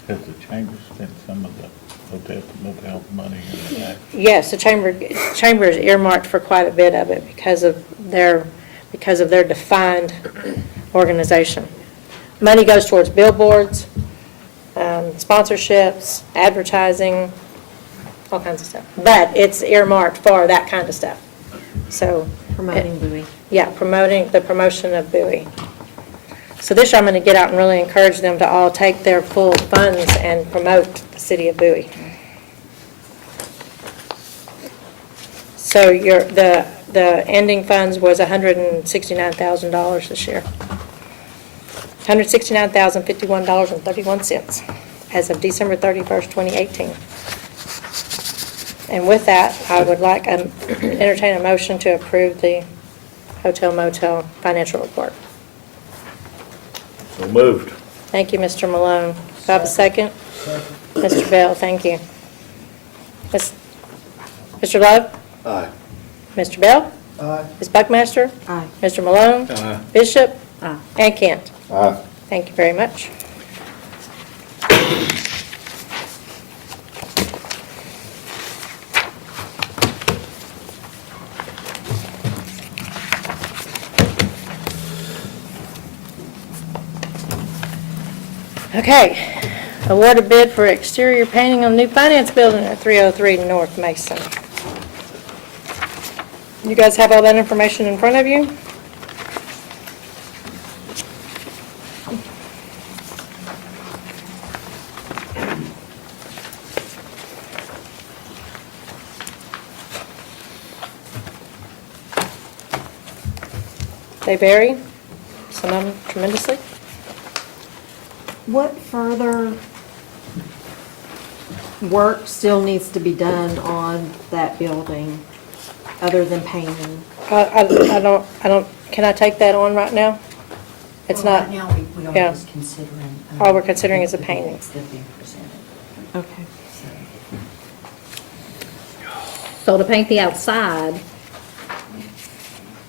Has the chamber spent some of the hotel motel money in that? Yes, the chamber is earmarked for quite a bit of it because of their defined organization. Money goes towards billboards, sponsorships, advertising, all kinds of stuff. But it's earmarked for that kind of stuff. So. Promoting Bowie. Yeah, the promotion of Bowie. So this year I'm going to get out and really encourage them to all take their full funds and promote the city of Bowie. So the ending funds was $169,000 this year. $169,051.31 as of December 31st, 2018. And with that, I would like entertain a motion to approve the hotel motel financial report. So moved. Thank you, Mr. Malone. Do I have a second? Mr. Bell, thank you. Mr. Love? Aye. Mr. Bell? Aye. Ms. Buckmaster? Aye. Mr. Malone? Aye. Bishop? Aye. And Kent? Aye. Thank you very much. Okay, award a bid for exterior painting on new finance building at 303 North Mason. You guys have all that information in front of you? They vary, some of them tremendously. What further work still needs to be done on that building, other than painting? I don't, can I take that on right now? It's Well, not, right now, we are yeah. just considering. All we're considering is the painting. bids that are being presented. Okay. So to paint the outside,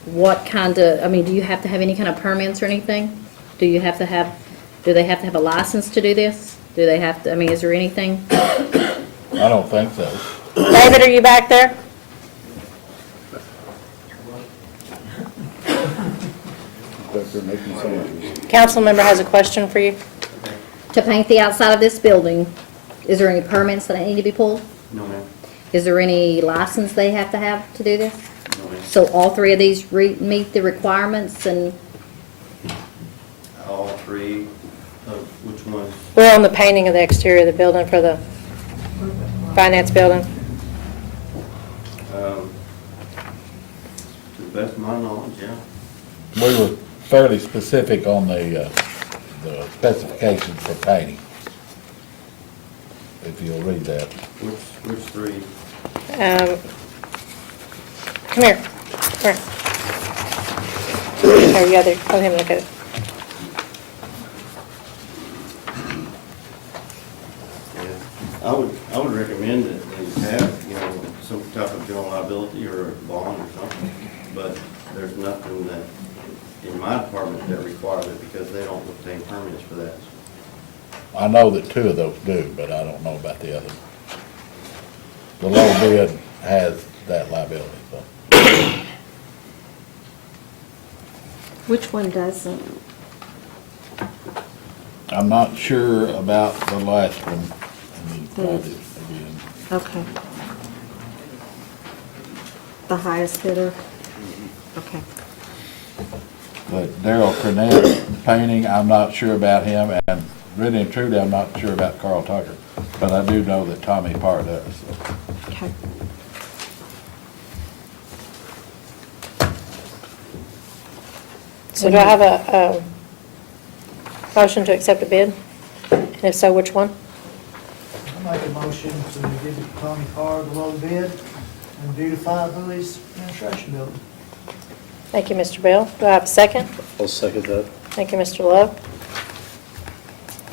what kind of, I mean, do you have to have any kind of permits or anything? Do they have to have a license to do this? Do they have to, I mean, is there anything? I don't think so. David, are you back there? Bet they're making sandwiches. Council member has a question for you. To paint the outside of this building, is there any permits that need to be pulled? No, ma'am. Is there any license they have to do this? No, ma'am. So all three of these meet the requirements and, All three of which ones? We're on the painting of the exterior of the building for the finance building. To the best of my knowledge, yeah. We were fairly specific on the specifications for painting. If you'll read that. Which three? Come here. Come here. Or you other, let him look at it. I would recommend that they have, some type of general liability or a bond or something, but there's nothing that, in my department, that requires it because they don't obtain permits for that. I know that two of those do, but I don't know about the other. The low bid has that liability, so. Which one doesn't? I'm not sure about the last one. I need to find it again. Okay. The highest bidder? Okay. But Daryl Cornett painting, I'm not sure about him, and really and truly, I'm not sure about Carl Tucker. But I do know that Tommy Parr does, so. Okay. So do I have a motion to accept a bid? And if so, which one? I make a motion to give it to Tommy Carr the low bid and beautify Bowie's administration building. Thank you, Mr. Bell. Do I have a second? I'll second that. Thank you, Mr. Love.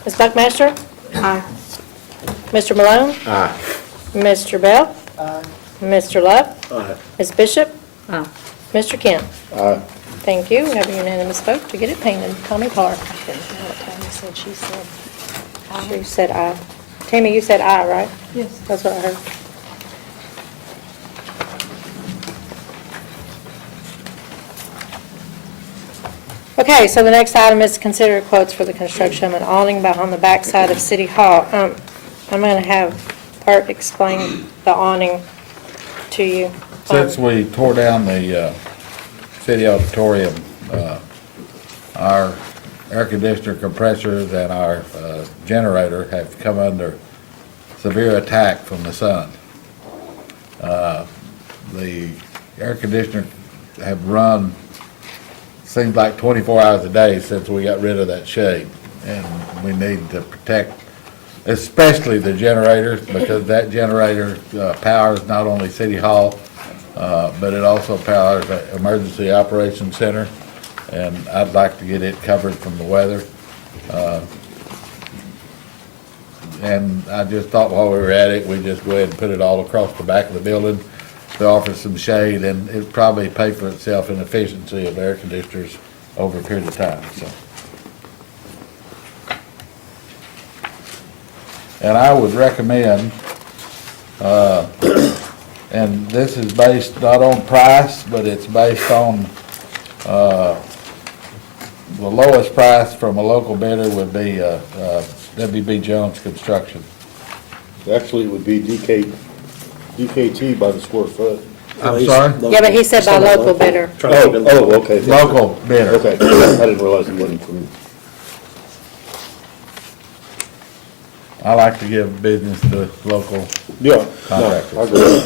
Ms. Buckmaster? Aye. Mr. Malone? Aye. Mr. Bell? Aye. Mr. Love? Aye. Ms. Bishop? Aye. Mr. Kent? Aye. Thank you. We have a unanimous vote to get it painted. Tommy Carr. She said aye. Tammy, you said aye, right? Yes. That's what I heard. Okay, so the next item is to consider quotes for the construction of an awning on the backside of City Hall. I'm going to have Art explain the awning to you. Since we tore down the city auditorium, our air conditioner compressors and our generator have come under severe attack from the sun. The air conditioner have run, seems like 24 hours a day since we got rid of that shade. And we need to protect, especially the generators, because that generator powers not only City Hall, but it also powers the Emergency Operations Center. And I'd like to get it covered from the weather. And I just thought while we were at it, we'd just go ahead and put it all across the back of the building to offer some shade, and it'd probably pay for itself in efficiency of air conditioners over a period of time, so. And I would recommend, and this is based not on price, but it's based on, the lowest price from a local bidder would be, WB Jones Construction. Actually, it would be DKT by the square foot. I'm sorry? Yeah, but he said by local bidder. Oh, okay. Local bidder. Okay, I didn't realize it wasn't from. I like to give business to local Yeah, no, contractors. I agree.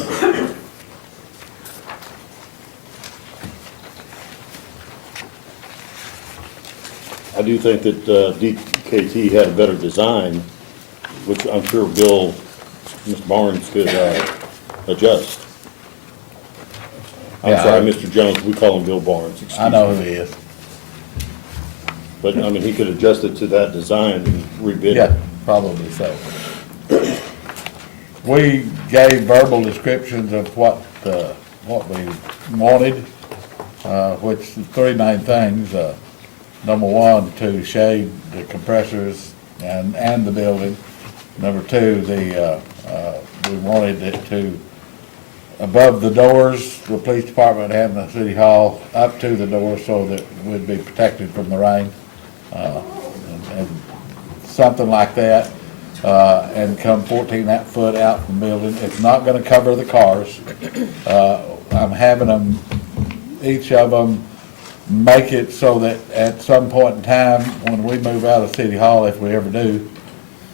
I do think that DKT had a better design, which I'm sure Mr. Barnes could adjust. I'm Yeah, sorry, Mr. Jones, we call him Bill Barnes. I know who he is. But, I mean, he could adjust it to that design and rebid Yeah, it. probably so. We gave verbal descriptions of what we wanted, which is three main things. Number one, to shade the compressors and the building. Number two, we wanted it to, above the doors, the police department and the city hall, up to the doors so that we'd be protected from the rain. And something like that, and come 14 foot out from the building. It's not gonna cover the cars. I'm having them, each of them, make it so that at some point in time, when we move out of City Hall, if we ever do,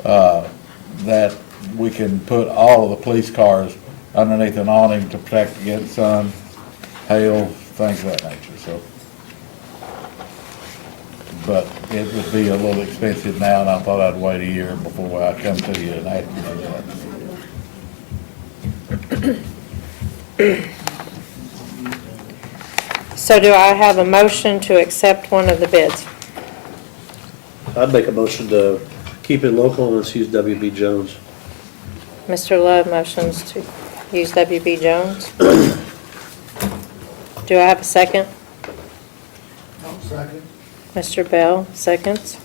that we can put all of the police cars underneath an awning to protect against sun, hail, things of that nature, so. But it would be a little expensive now, and I thought I'd wait a year before I come to you and ask you to do that. So do I have a motion to accept one of the bids? I'd make a motion to keep it local and let's use WB Jones. Mr. Love motions to use WB Jones. Do I have a second? I'll second. Mr. Bell, seconds.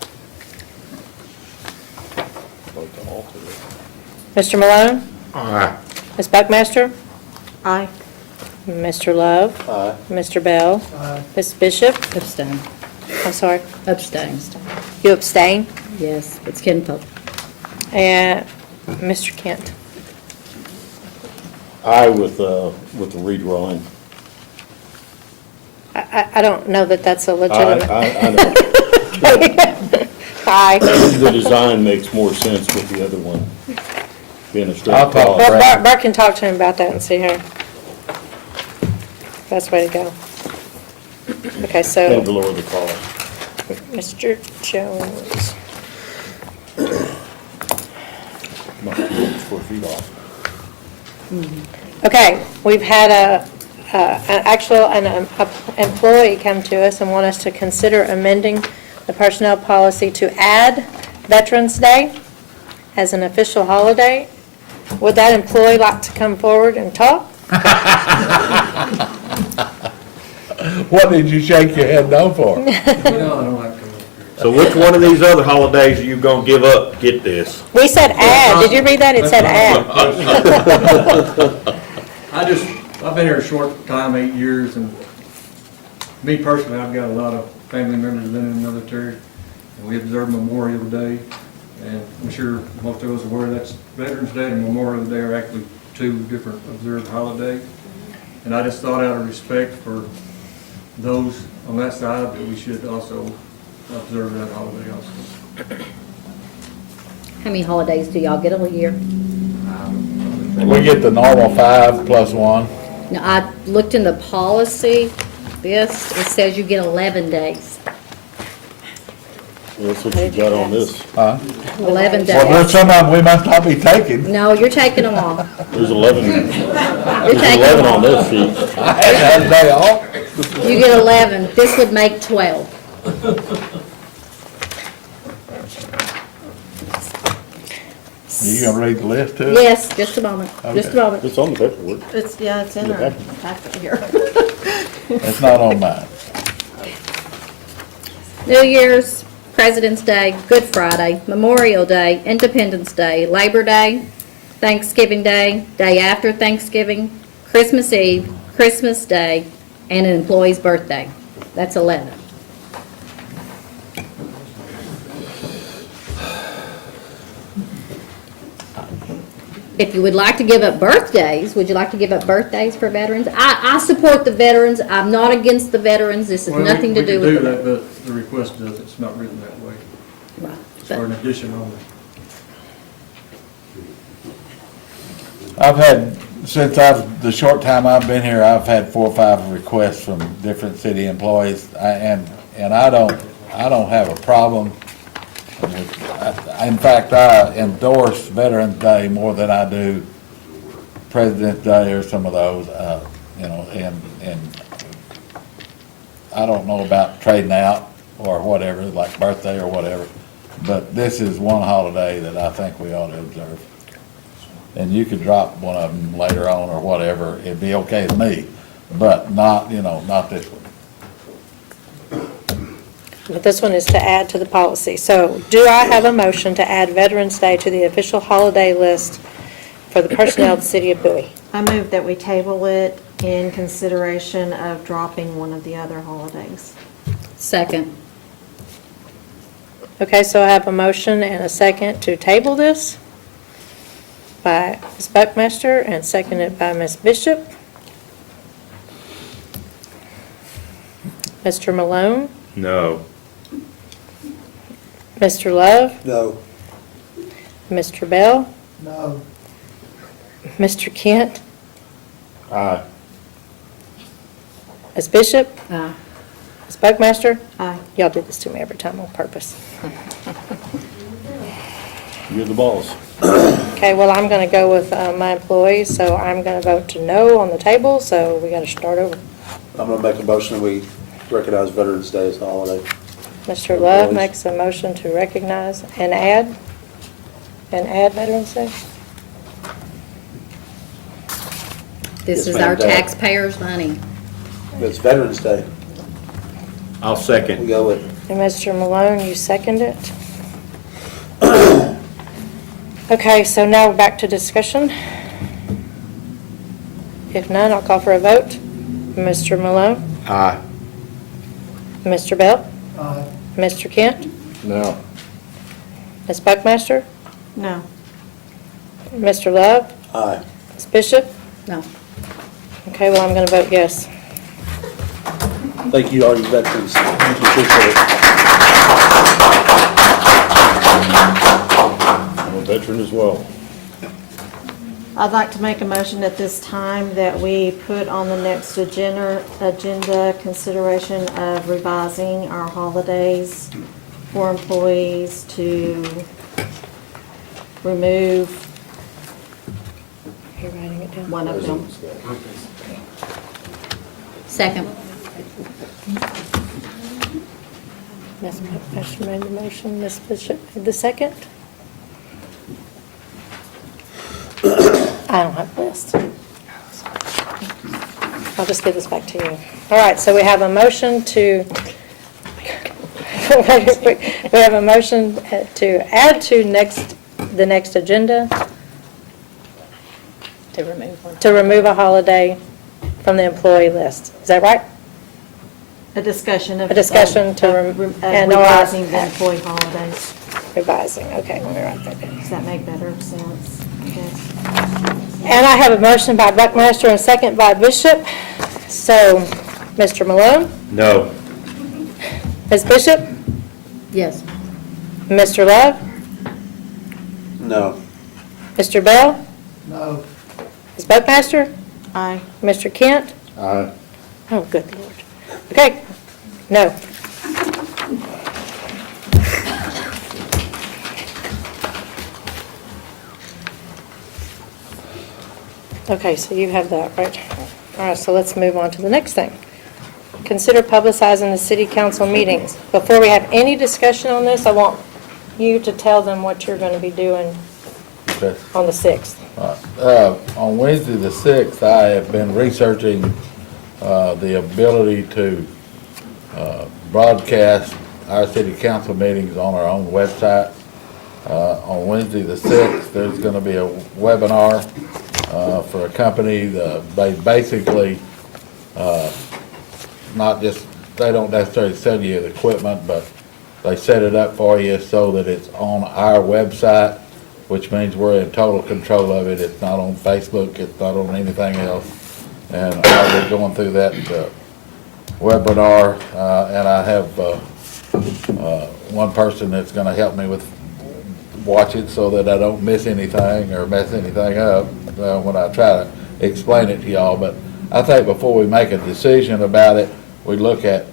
Mr. Malone? Aye. Ms. Buckmaster? Aye. Mr. Love? Aye. Mr. Bell? Aye. Ms. Bishop? Abstain. I'm sorry, Abstain. you abstain? Yes, it's kinfolk. And Mr. Kent? Aye with the redrawing. I don't know that that's a legitimate. I know. Aye. The design makes more sense with the other one, being a straight I'll talk cross. Well, Bart can talk to him about that and see how. Best way to go. Okay, so, And to lower the cost. Mr. Jones. Not 200 square feet off. Okay, we've had an employee come to us and want us to consider amending the personnel policy to add Veterans Day as an official holiday. Would that employee like to come forward and talk? What did you shake your head no for? So which one of these other holidays are you gonna give up? Get this. We said add. Did you read that? It said add. I've been here a short time, 8 years, and me personally, I've got a lot of family members that have been in the military, and we observe Memorial Day, and I'm sure most of us are aware that's Veterans Day and Memorial Day are actually two different observed holidays. And I just thought out of respect for those on that side that we should also observe that holiday also. How many holidays do y'all get a year? We get the normal 5 plus 1. Now, I looked in the policy, it says you get 11 days. That's what you got on this. 11 days. Well, there's some of them we must not be taking. No, you're taking them all. There's 11. You're There's taking 11 them all. on this sheet. I had that day off. You get 11. This would make 12. You gonna read the list too? Yes, just a moment, just a moment. It's on the paperwork. It's in The our packet. packet here. It's not on mine. New Year's, President's Day, Good Friday, Memorial Day, Independence Day, Labor Day, Thanksgiving Day, day after Thanksgiving, Christmas Eve, Christmas Day, and an employee's birthday. That's 11. If you would like to give up birthdays, would you like to give up birthdays for veterans? I support the veterans. I'm not against the veterans. This has Well, nothing to do with We the can do that, but the request does, it's not written that way. Right. It's for an addition only. I've had, the short time I've been here, I've had 4 or 5 requests from different city employees, and I don't have a problem. In fact, I endorse Veterans Day more than I do President's Day or some of those, and I don't know about trading out or whatever, like birthday or whatever, but this is one holiday that I think we ought to observe. And you could drop one of them later on or whatever, it'd be okay with me, but not this one. But this one is to add to the policy. So do I have a motion to add Veterans Day to the official holiday list for the personnel of the city of Bowie? I move that we table it in consideration of dropping one of the other holidays. Second. Okay, so I have a motion and a second to table this by Ms. Buckmaster and seconded by Ms. Bishop. Mr. Malone? No. Mr. Love? No. Mr. Bell? No. Mr. Kent? Aye. Ms. Bishop? Aye. Ms. Buckmaster? Aye. Y'all do this to me every time on purpose. You're the boss. Okay, well, I'm going to go with my employees, so I'm going to vote to no on the table, so we got to start over. I'm gonna make a motion that we recognize Veterans Day as a holiday. Mr. Love makes a motion to recognize and add Veterans Day. This Yes, is ma'am, our Dad. taxpayers' money. It's Veterans Day. I'll We second. go with, And Mr. Malone, you second it? Okay, so now we're back to discussion. If none, I'll call for a vote. Mr. Malone? Aye. Mr. Bell? Aye. Mr. Kent? No. Ms. Buckmaster? No. Mr. Love? aye. Ms. Bishop? No. Okay, well, I'm going to vote yes. Thank you, all you veterans. Appreciate it. I'm a veteran as well. I'd like to make a motion at this time that we put on the next agenda consideration of revising our holidays for employees to remove You're writing it down. one of them. Second. Ms. Buckmaster made the motion, Ms. Bishop made the second. I don't have a list. I'll just give this back to you. All right, so we have a motion to, we have a motion to add to the next agenda To remove one. to remove a holiday from the employee list. Is that right? A discussion of. A discussion to of and or- revising the employee holidays. Revising, okay, let me write that down. Does that make better sense? And I have a motion by Buckmaster and a second by Bishop. So, Mr. Malone? No. Ms. Bishop? Yes. Mr. Love? No. Mr. Bell? No. Ms. Buckmaster? Aye. Mr. Kent? Aye. Oh, good Lord. Okay, no. Okay, so you have that, right? All right, so let's move on to the next thing. Consider publicizing the city council meetings. Before we have any discussion on this, I want you to tell them what you're going to be doing Okay. on the 6th. On Wednesday, the 6th, I have been researching the ability to broadcast our city council meetings on our own website. On Wednesday, the 6th, there's going to be a webinar for a company. They basically, not just, they don't necessarily sell you the equipment, but they set it up for you so that it's on our website, which means we're in total control of it. It's not on Facebook, it's not on anything else. And I'll be going through that webinar, and I have one person that's gonna help me with watch it so that I don't miss anything or mess anything up when I try to explain it to y'all. But I think before we make a decision about it, we look at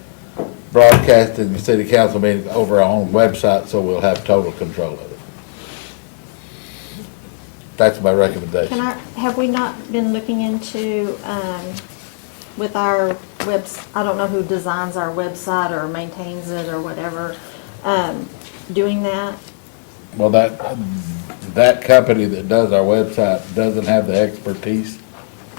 broadcasting the city council meetings over our own website, so we'll have total control of it. That's my recommendation. Have we not been looking into, with our I don't know who designs our website or maintains it or whatever, doing that? Well, that company that does our website doesn't have the expertise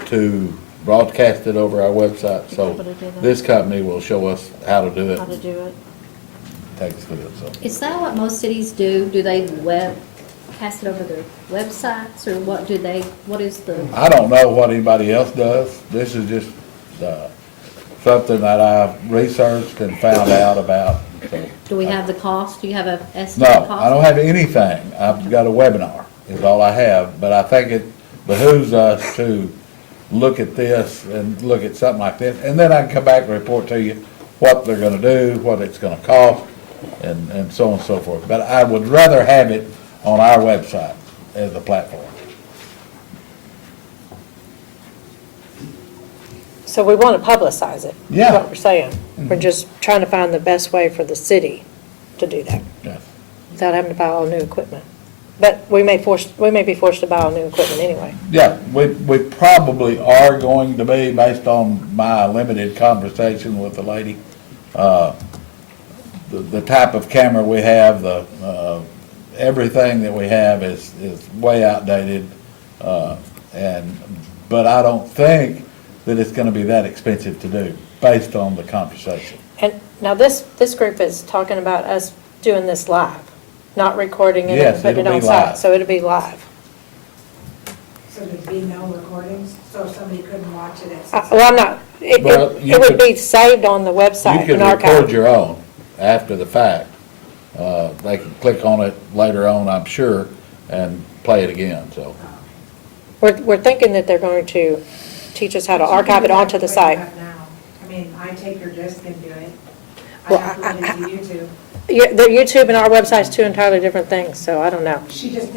to broadcast it over our website, so this company will show us how to do it. How to do it? Takes to it, so. Is that what most cities do? Do they cast it over their websites, or what do they, what is the? I don't know what anybody else does. This is just something that I researched and found out about, so. Do we have the cost? Do you have an estimate No, cost? I don't have anything. I've got a webinar, is all I have, but I think it behooves us to look at this and look at something like this, and then I can come back and report to you what they're gonna do, what it's gonna cost, and so on and so forth. But I would rather have it on our website as a platform. So we want to publicize it. Yeah. That's what we're saying. We're just trying to find the best way for the city to do that. Yes. Without having to buy all new equipment. But we may be forced to buy all new equipment anyway. Yeah, we probably are going to be, based on my limited conversation with the lady. The type of camera we have, everything that we have is way outdated. But I don't think that it's gonna be that expensive to do, based on the conversation. And now this group is talking about us doing this live, not recording it Yes, and putting it it'll on be site. live. So it'll be live. So there'd be no recordings, so if somebody couldn't watch it at Well, I'm not, it would be saved on the website You and can record archived. your own after the fact. They can click on it later on, I'm sure, and play it again, so. We're thinking that they're going to teach us how to archive it onto the site. I mean, I take your disc and do it. I Well, upload it to YouTube. Yeah, the YouTube and our website's two entirely different things, so I don't know. She just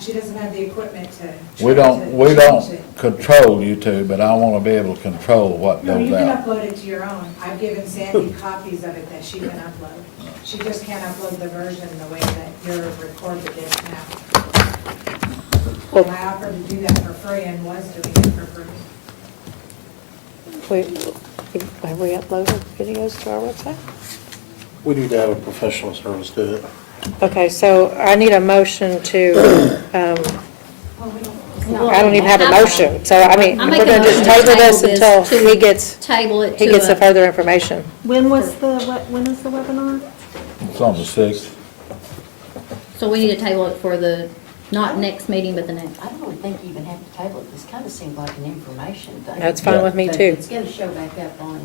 she doesn't have the equipment to. We don't change it. control YouTube, but I wanna be able to control what No, you goes can out. upload it to your own. I've given Sandy copies of it that she can upload. She just can't upload the version the way that you're recording the disc now. And I offered to do that for free and was doing it for free. Have we uploaded videos to our website? We need to have a professional service do it. Okay, so I need a motion to, I don't even have a motion, so I mean, I we're make a gonna just motion to table this table until this to he gets the further information. When is the webinar? It's on the 6th. So we need to table it for the, not next meeting, but the next. I don't really think you even have to table it. This kind of seems like an information thing. That's fine with me, But too. it's going to show back up on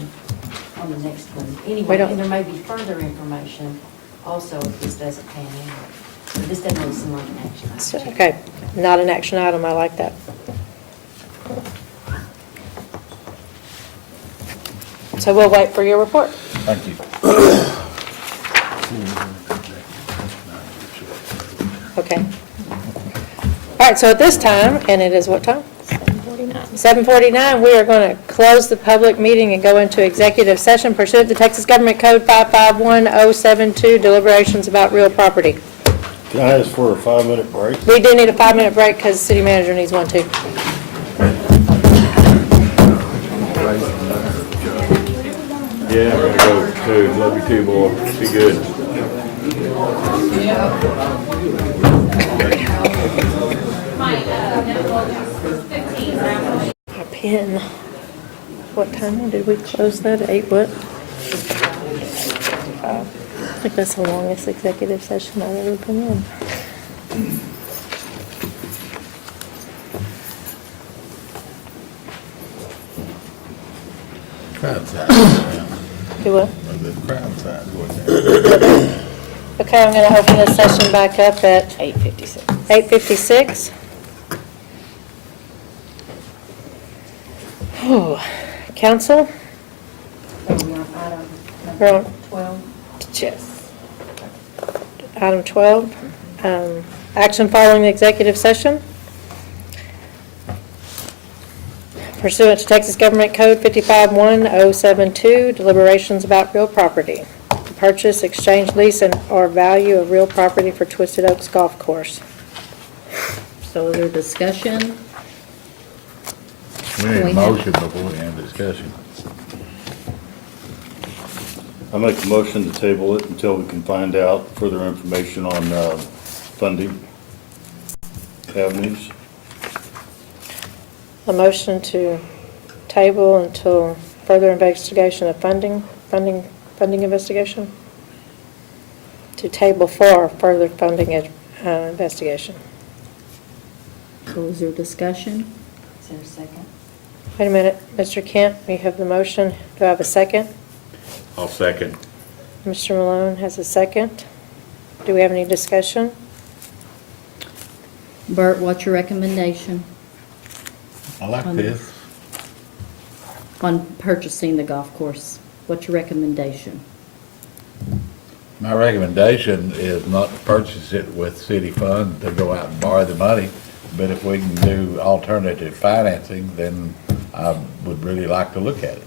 the next one. We Anyway, don't- and there may be further information also if this doesn't pan out. So this doesn't really seem like an action item. So, okay, not an action item, I like that. So we'll wait for your report. Thank you. Okay. All right, so at this time, and it is what time? 7:49. 7:49, we are going to close the public meeting and go into executive session pursuant to Texas Government Code 551072, deliberations about real property. Can I ask for a 5-minute break? We do need a 5-minute break because the city manager needs one too. Yeah, I'm gonna go too. Love you too, boy. Be good. A pen. What time did we close that? 8 what? I think that's the longest executive session I've ever been in. Crowd size. Do what? The crowd size wasn't there. Okay, I'm going to open this session back up at 8:56. 8:56. Council? We're on 12. Yes. Item 12, action following the executive session. Pursuant to Texas Government Code 551072, deliberations about real property. Purchase, exchange, lease, or value of real property for Twisted Oaks Golf Course. So is there discussion? We need a motion before we have discussion. I make a motion to table it until we can find out further information on funding avenues. A motion to table until further investigation of funding investigation? To table for further funding investigation. So is there discussion? Is there a second? Wait a minute, Mr. Kent, we have the motion. Do I have a second? I'll second. Mr. Malone has a second. Do we have any discussion? Bert, what's your recommendation I like this. on purchasing the golf course? What's your recommendation? My recommendation is not to purchase it with city funds, to go out and borrow the money. But if we can do alternative financing, then I would really like to look at it.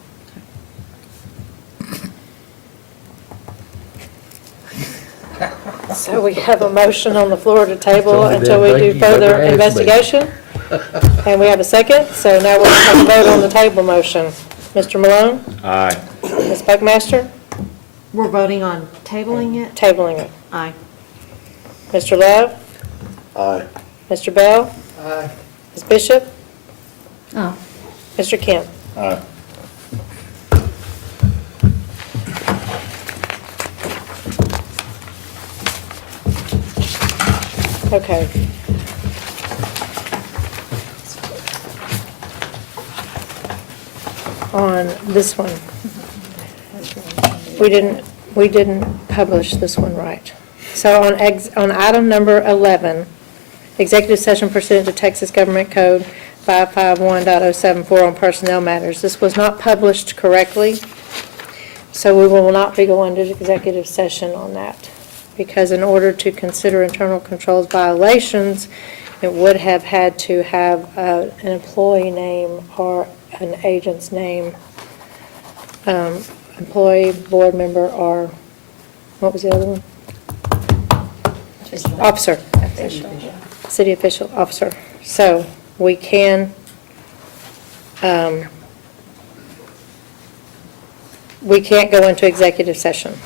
So we have a motion on the floor to table Somebody until we didn't do think you further better ask me. investigation. And we have a second, so now we're going to have a vote on the table motion. Mr. Malone? Aye. Ms. Buckmaster? We're voting on tabling it? Tabling it. Aye. Mr. Love? Aye. Mr. Bell? Aye. Ms. Bishop? Oh, Mr. Kent? Aye. Okay. On this one, we didn't publish this one right. So on item number 11, executive session pursuant to Texas Government Code 551.074 on personnel matters. This was not published correctly, so we will not be going to executive session on that. Because in order to consider internal controls violations, it would have had to have an employee name or an agent's name, employee, board member, or, what was the other one? Officer. City official, officer. So we can, we can't go into executive session.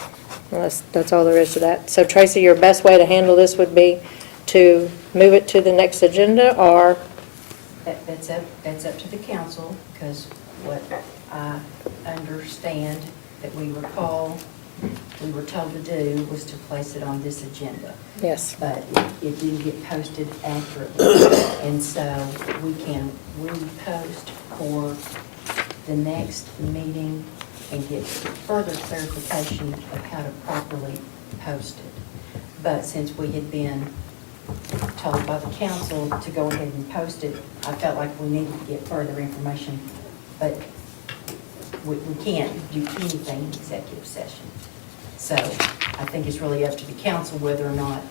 That's all there is to that. So Tracy, your best way to handle this would be to move it to the next agenda, or? That's up to the council, because what I understand that we were told to do was to place it on this agenda. Yes. But it didn't get posted accurately, and so we can repost for the next meeting and get further clarification of how to properly post it. But since we had been told by the council to go ahead and post it, I felt like we needed to get further information, but we can't do anything in executive session. So I think it's really up to the council whether or not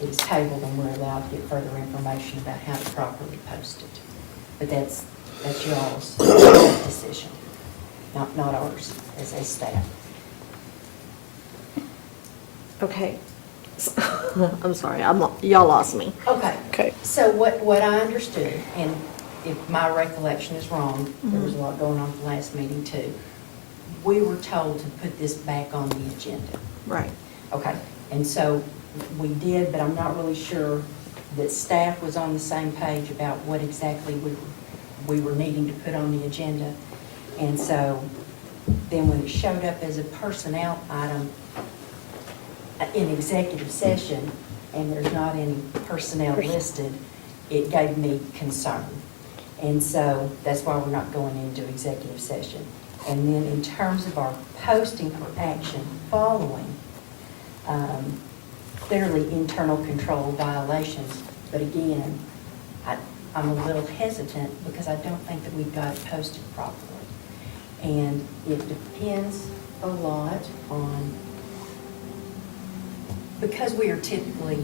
it is tabled and we're allowed to get further information about how to properly post it. But that's y'all's decision, not ours as a staff. Okay. I'm sorry, y'all lost me. Okay. So what I understood, and if my recollection is wrong, there was a lot going on at the last meeting too. We were told to put this back on the agenda. Right. Okay, and so we did, but I'm not really sure that staff was on the same page about what exactly we were needing to put on the agenda. And so then when it showed up as a personnel item in executive session, and there's not any personnel listed, it gave me concern. And so that's why we're not going into executive session. And then in terms of our posting for action following, clearly internal control violations, but again, I'm a little hesitant because I don't think that we've got it posted properly. And it depends a lot on, because we are typically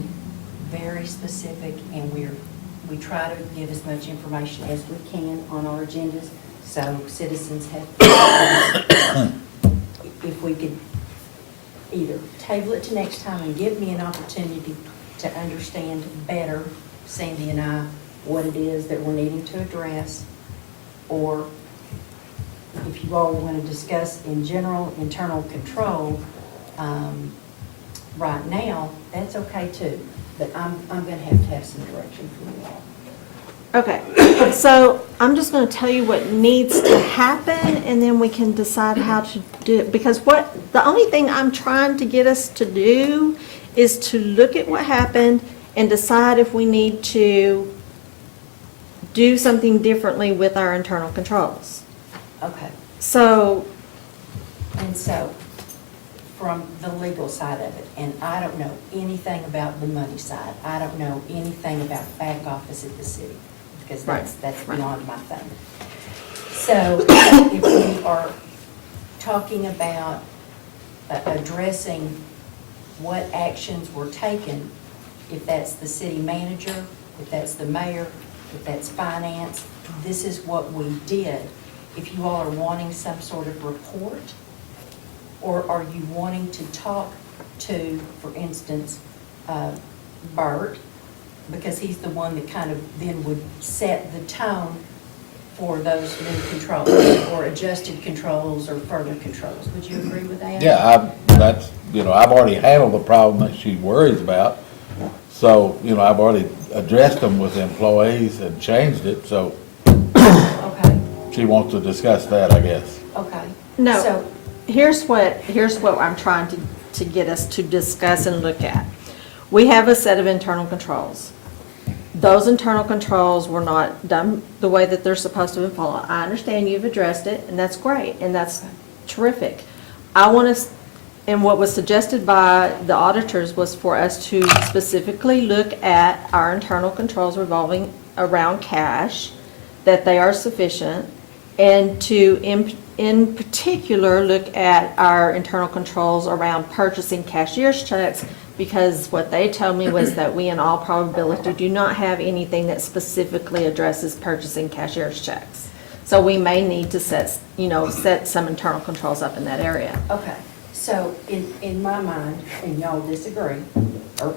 very specific and we try to give as much information as we can on our agendas, so citizens have, if we could either table it to next time and give me an opportunity to understand better, Sandy and I, what it is that we're needing to address, or if you all want to discuss in general internal control right now, that's okay too. But I'm going to have some direction from you all. Okay, so I'm just going to tell you what needs to happen, and then we can decide how to do it. Because the only thing I'm trying to get us to do is to look at what happened and decide if we need to do something differently with our internal controls. Okay. So, and so, from the legal side of it, and I don't know anything about the money side. I don't know anything about back office at the city, because that's beyond my thing. So, if we are talking about addressing what actions were taken, if that's the city manager, if that's the mayor, if that's finance, this is what we did. If you all are wanting some sort of report, or are you wanting to talk to, for instance, Bert, because he's the one that kind of then would set the tone for those new controls, or adjusted controls, or further controls. Would you agree with that? Yeah, I've already handled the problem that she worries about. So, I've already addressed them with employees and changed it, so Okay. she wants to discuss that, I guess. Okay. no, So, here's what I'm trying to get us to discuss and look at. We have a set of internal controls. Those internal controls were not done the way that they're supposed to be followed. I understand you've addressed it, and that's great, and that's terrific. I want us, and what was suggested by the auditors was for us to specifically look at our internal controls revolving around cash, that they are sufficient, and to, in particular, look at our internal controls around purchasing cashier's checks, because what they told me was that we, in all probability, do not have anything that specifically addresses purchasing cashier's checks. So we may need to set some internal controls up in that area. okay. So in my mind, and y'all disagree, or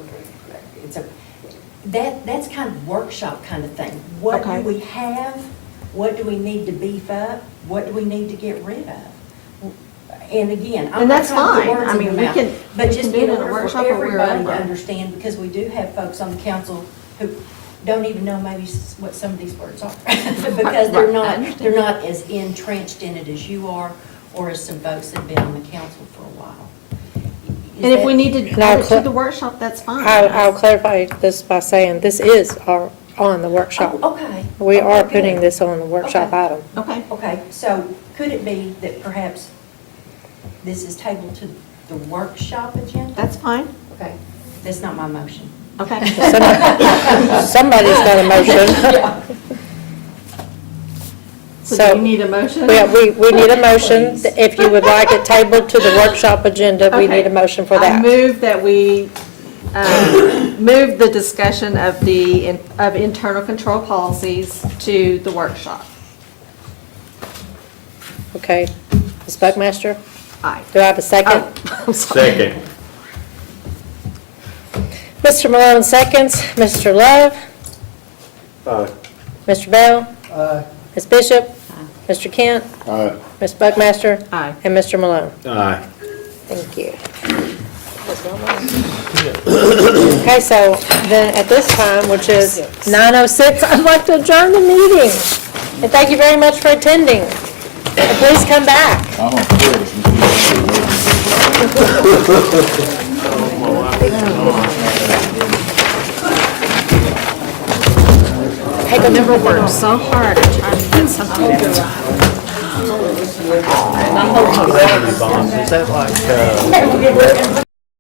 that's kind of workshop kind of thing. What do we have? What do we need to beef up? What do we need to get rid of? And again, I'm And not that's trying to put fine. words I in mean, your we mouth, can- but we just can do it in in a order workshop for or everybody to wherever. understand, because we do have folks on the council who don't even know maybe what some of these words are, because they're not as entrenched in it as you are, or as some folks that have been on the council for a while. And if we need to add it to the workshop, that's fine. I'll clarify this by saying this is on the workshop. Oh, okay. We are Okay, putting good. this on the workshop Okay. item. Okay. Okay, so could it be that perhaps this is tabled to the workshop agenda? That's fine. Okay. That's not my motion. Okay. Somebody's got a motion. So do you need a motion? We need a motion. If you would like it tabled to the workshop agenda, we need a motion for I that. move that we move the discussion of of internal control policies to the workshop. Okay. Ms. Buckmaster? Aye. Do I have a second? I'm sorry. Second. Mr. Malone seconds. Mr. Love? Aye. Mr. Bell? Aye. Ms. Bishop? Mr. Kent? Aye. Ms. Buckmaster? Aye. And Mr. Malone? Aye. Thank you. Okay, so then at this time, which is 9:06, I'd like to adjourn the meeting. And thank you very much for attending. And please come back. I'm gonna quit if you I never worked so hard to try to get something done. Is that like,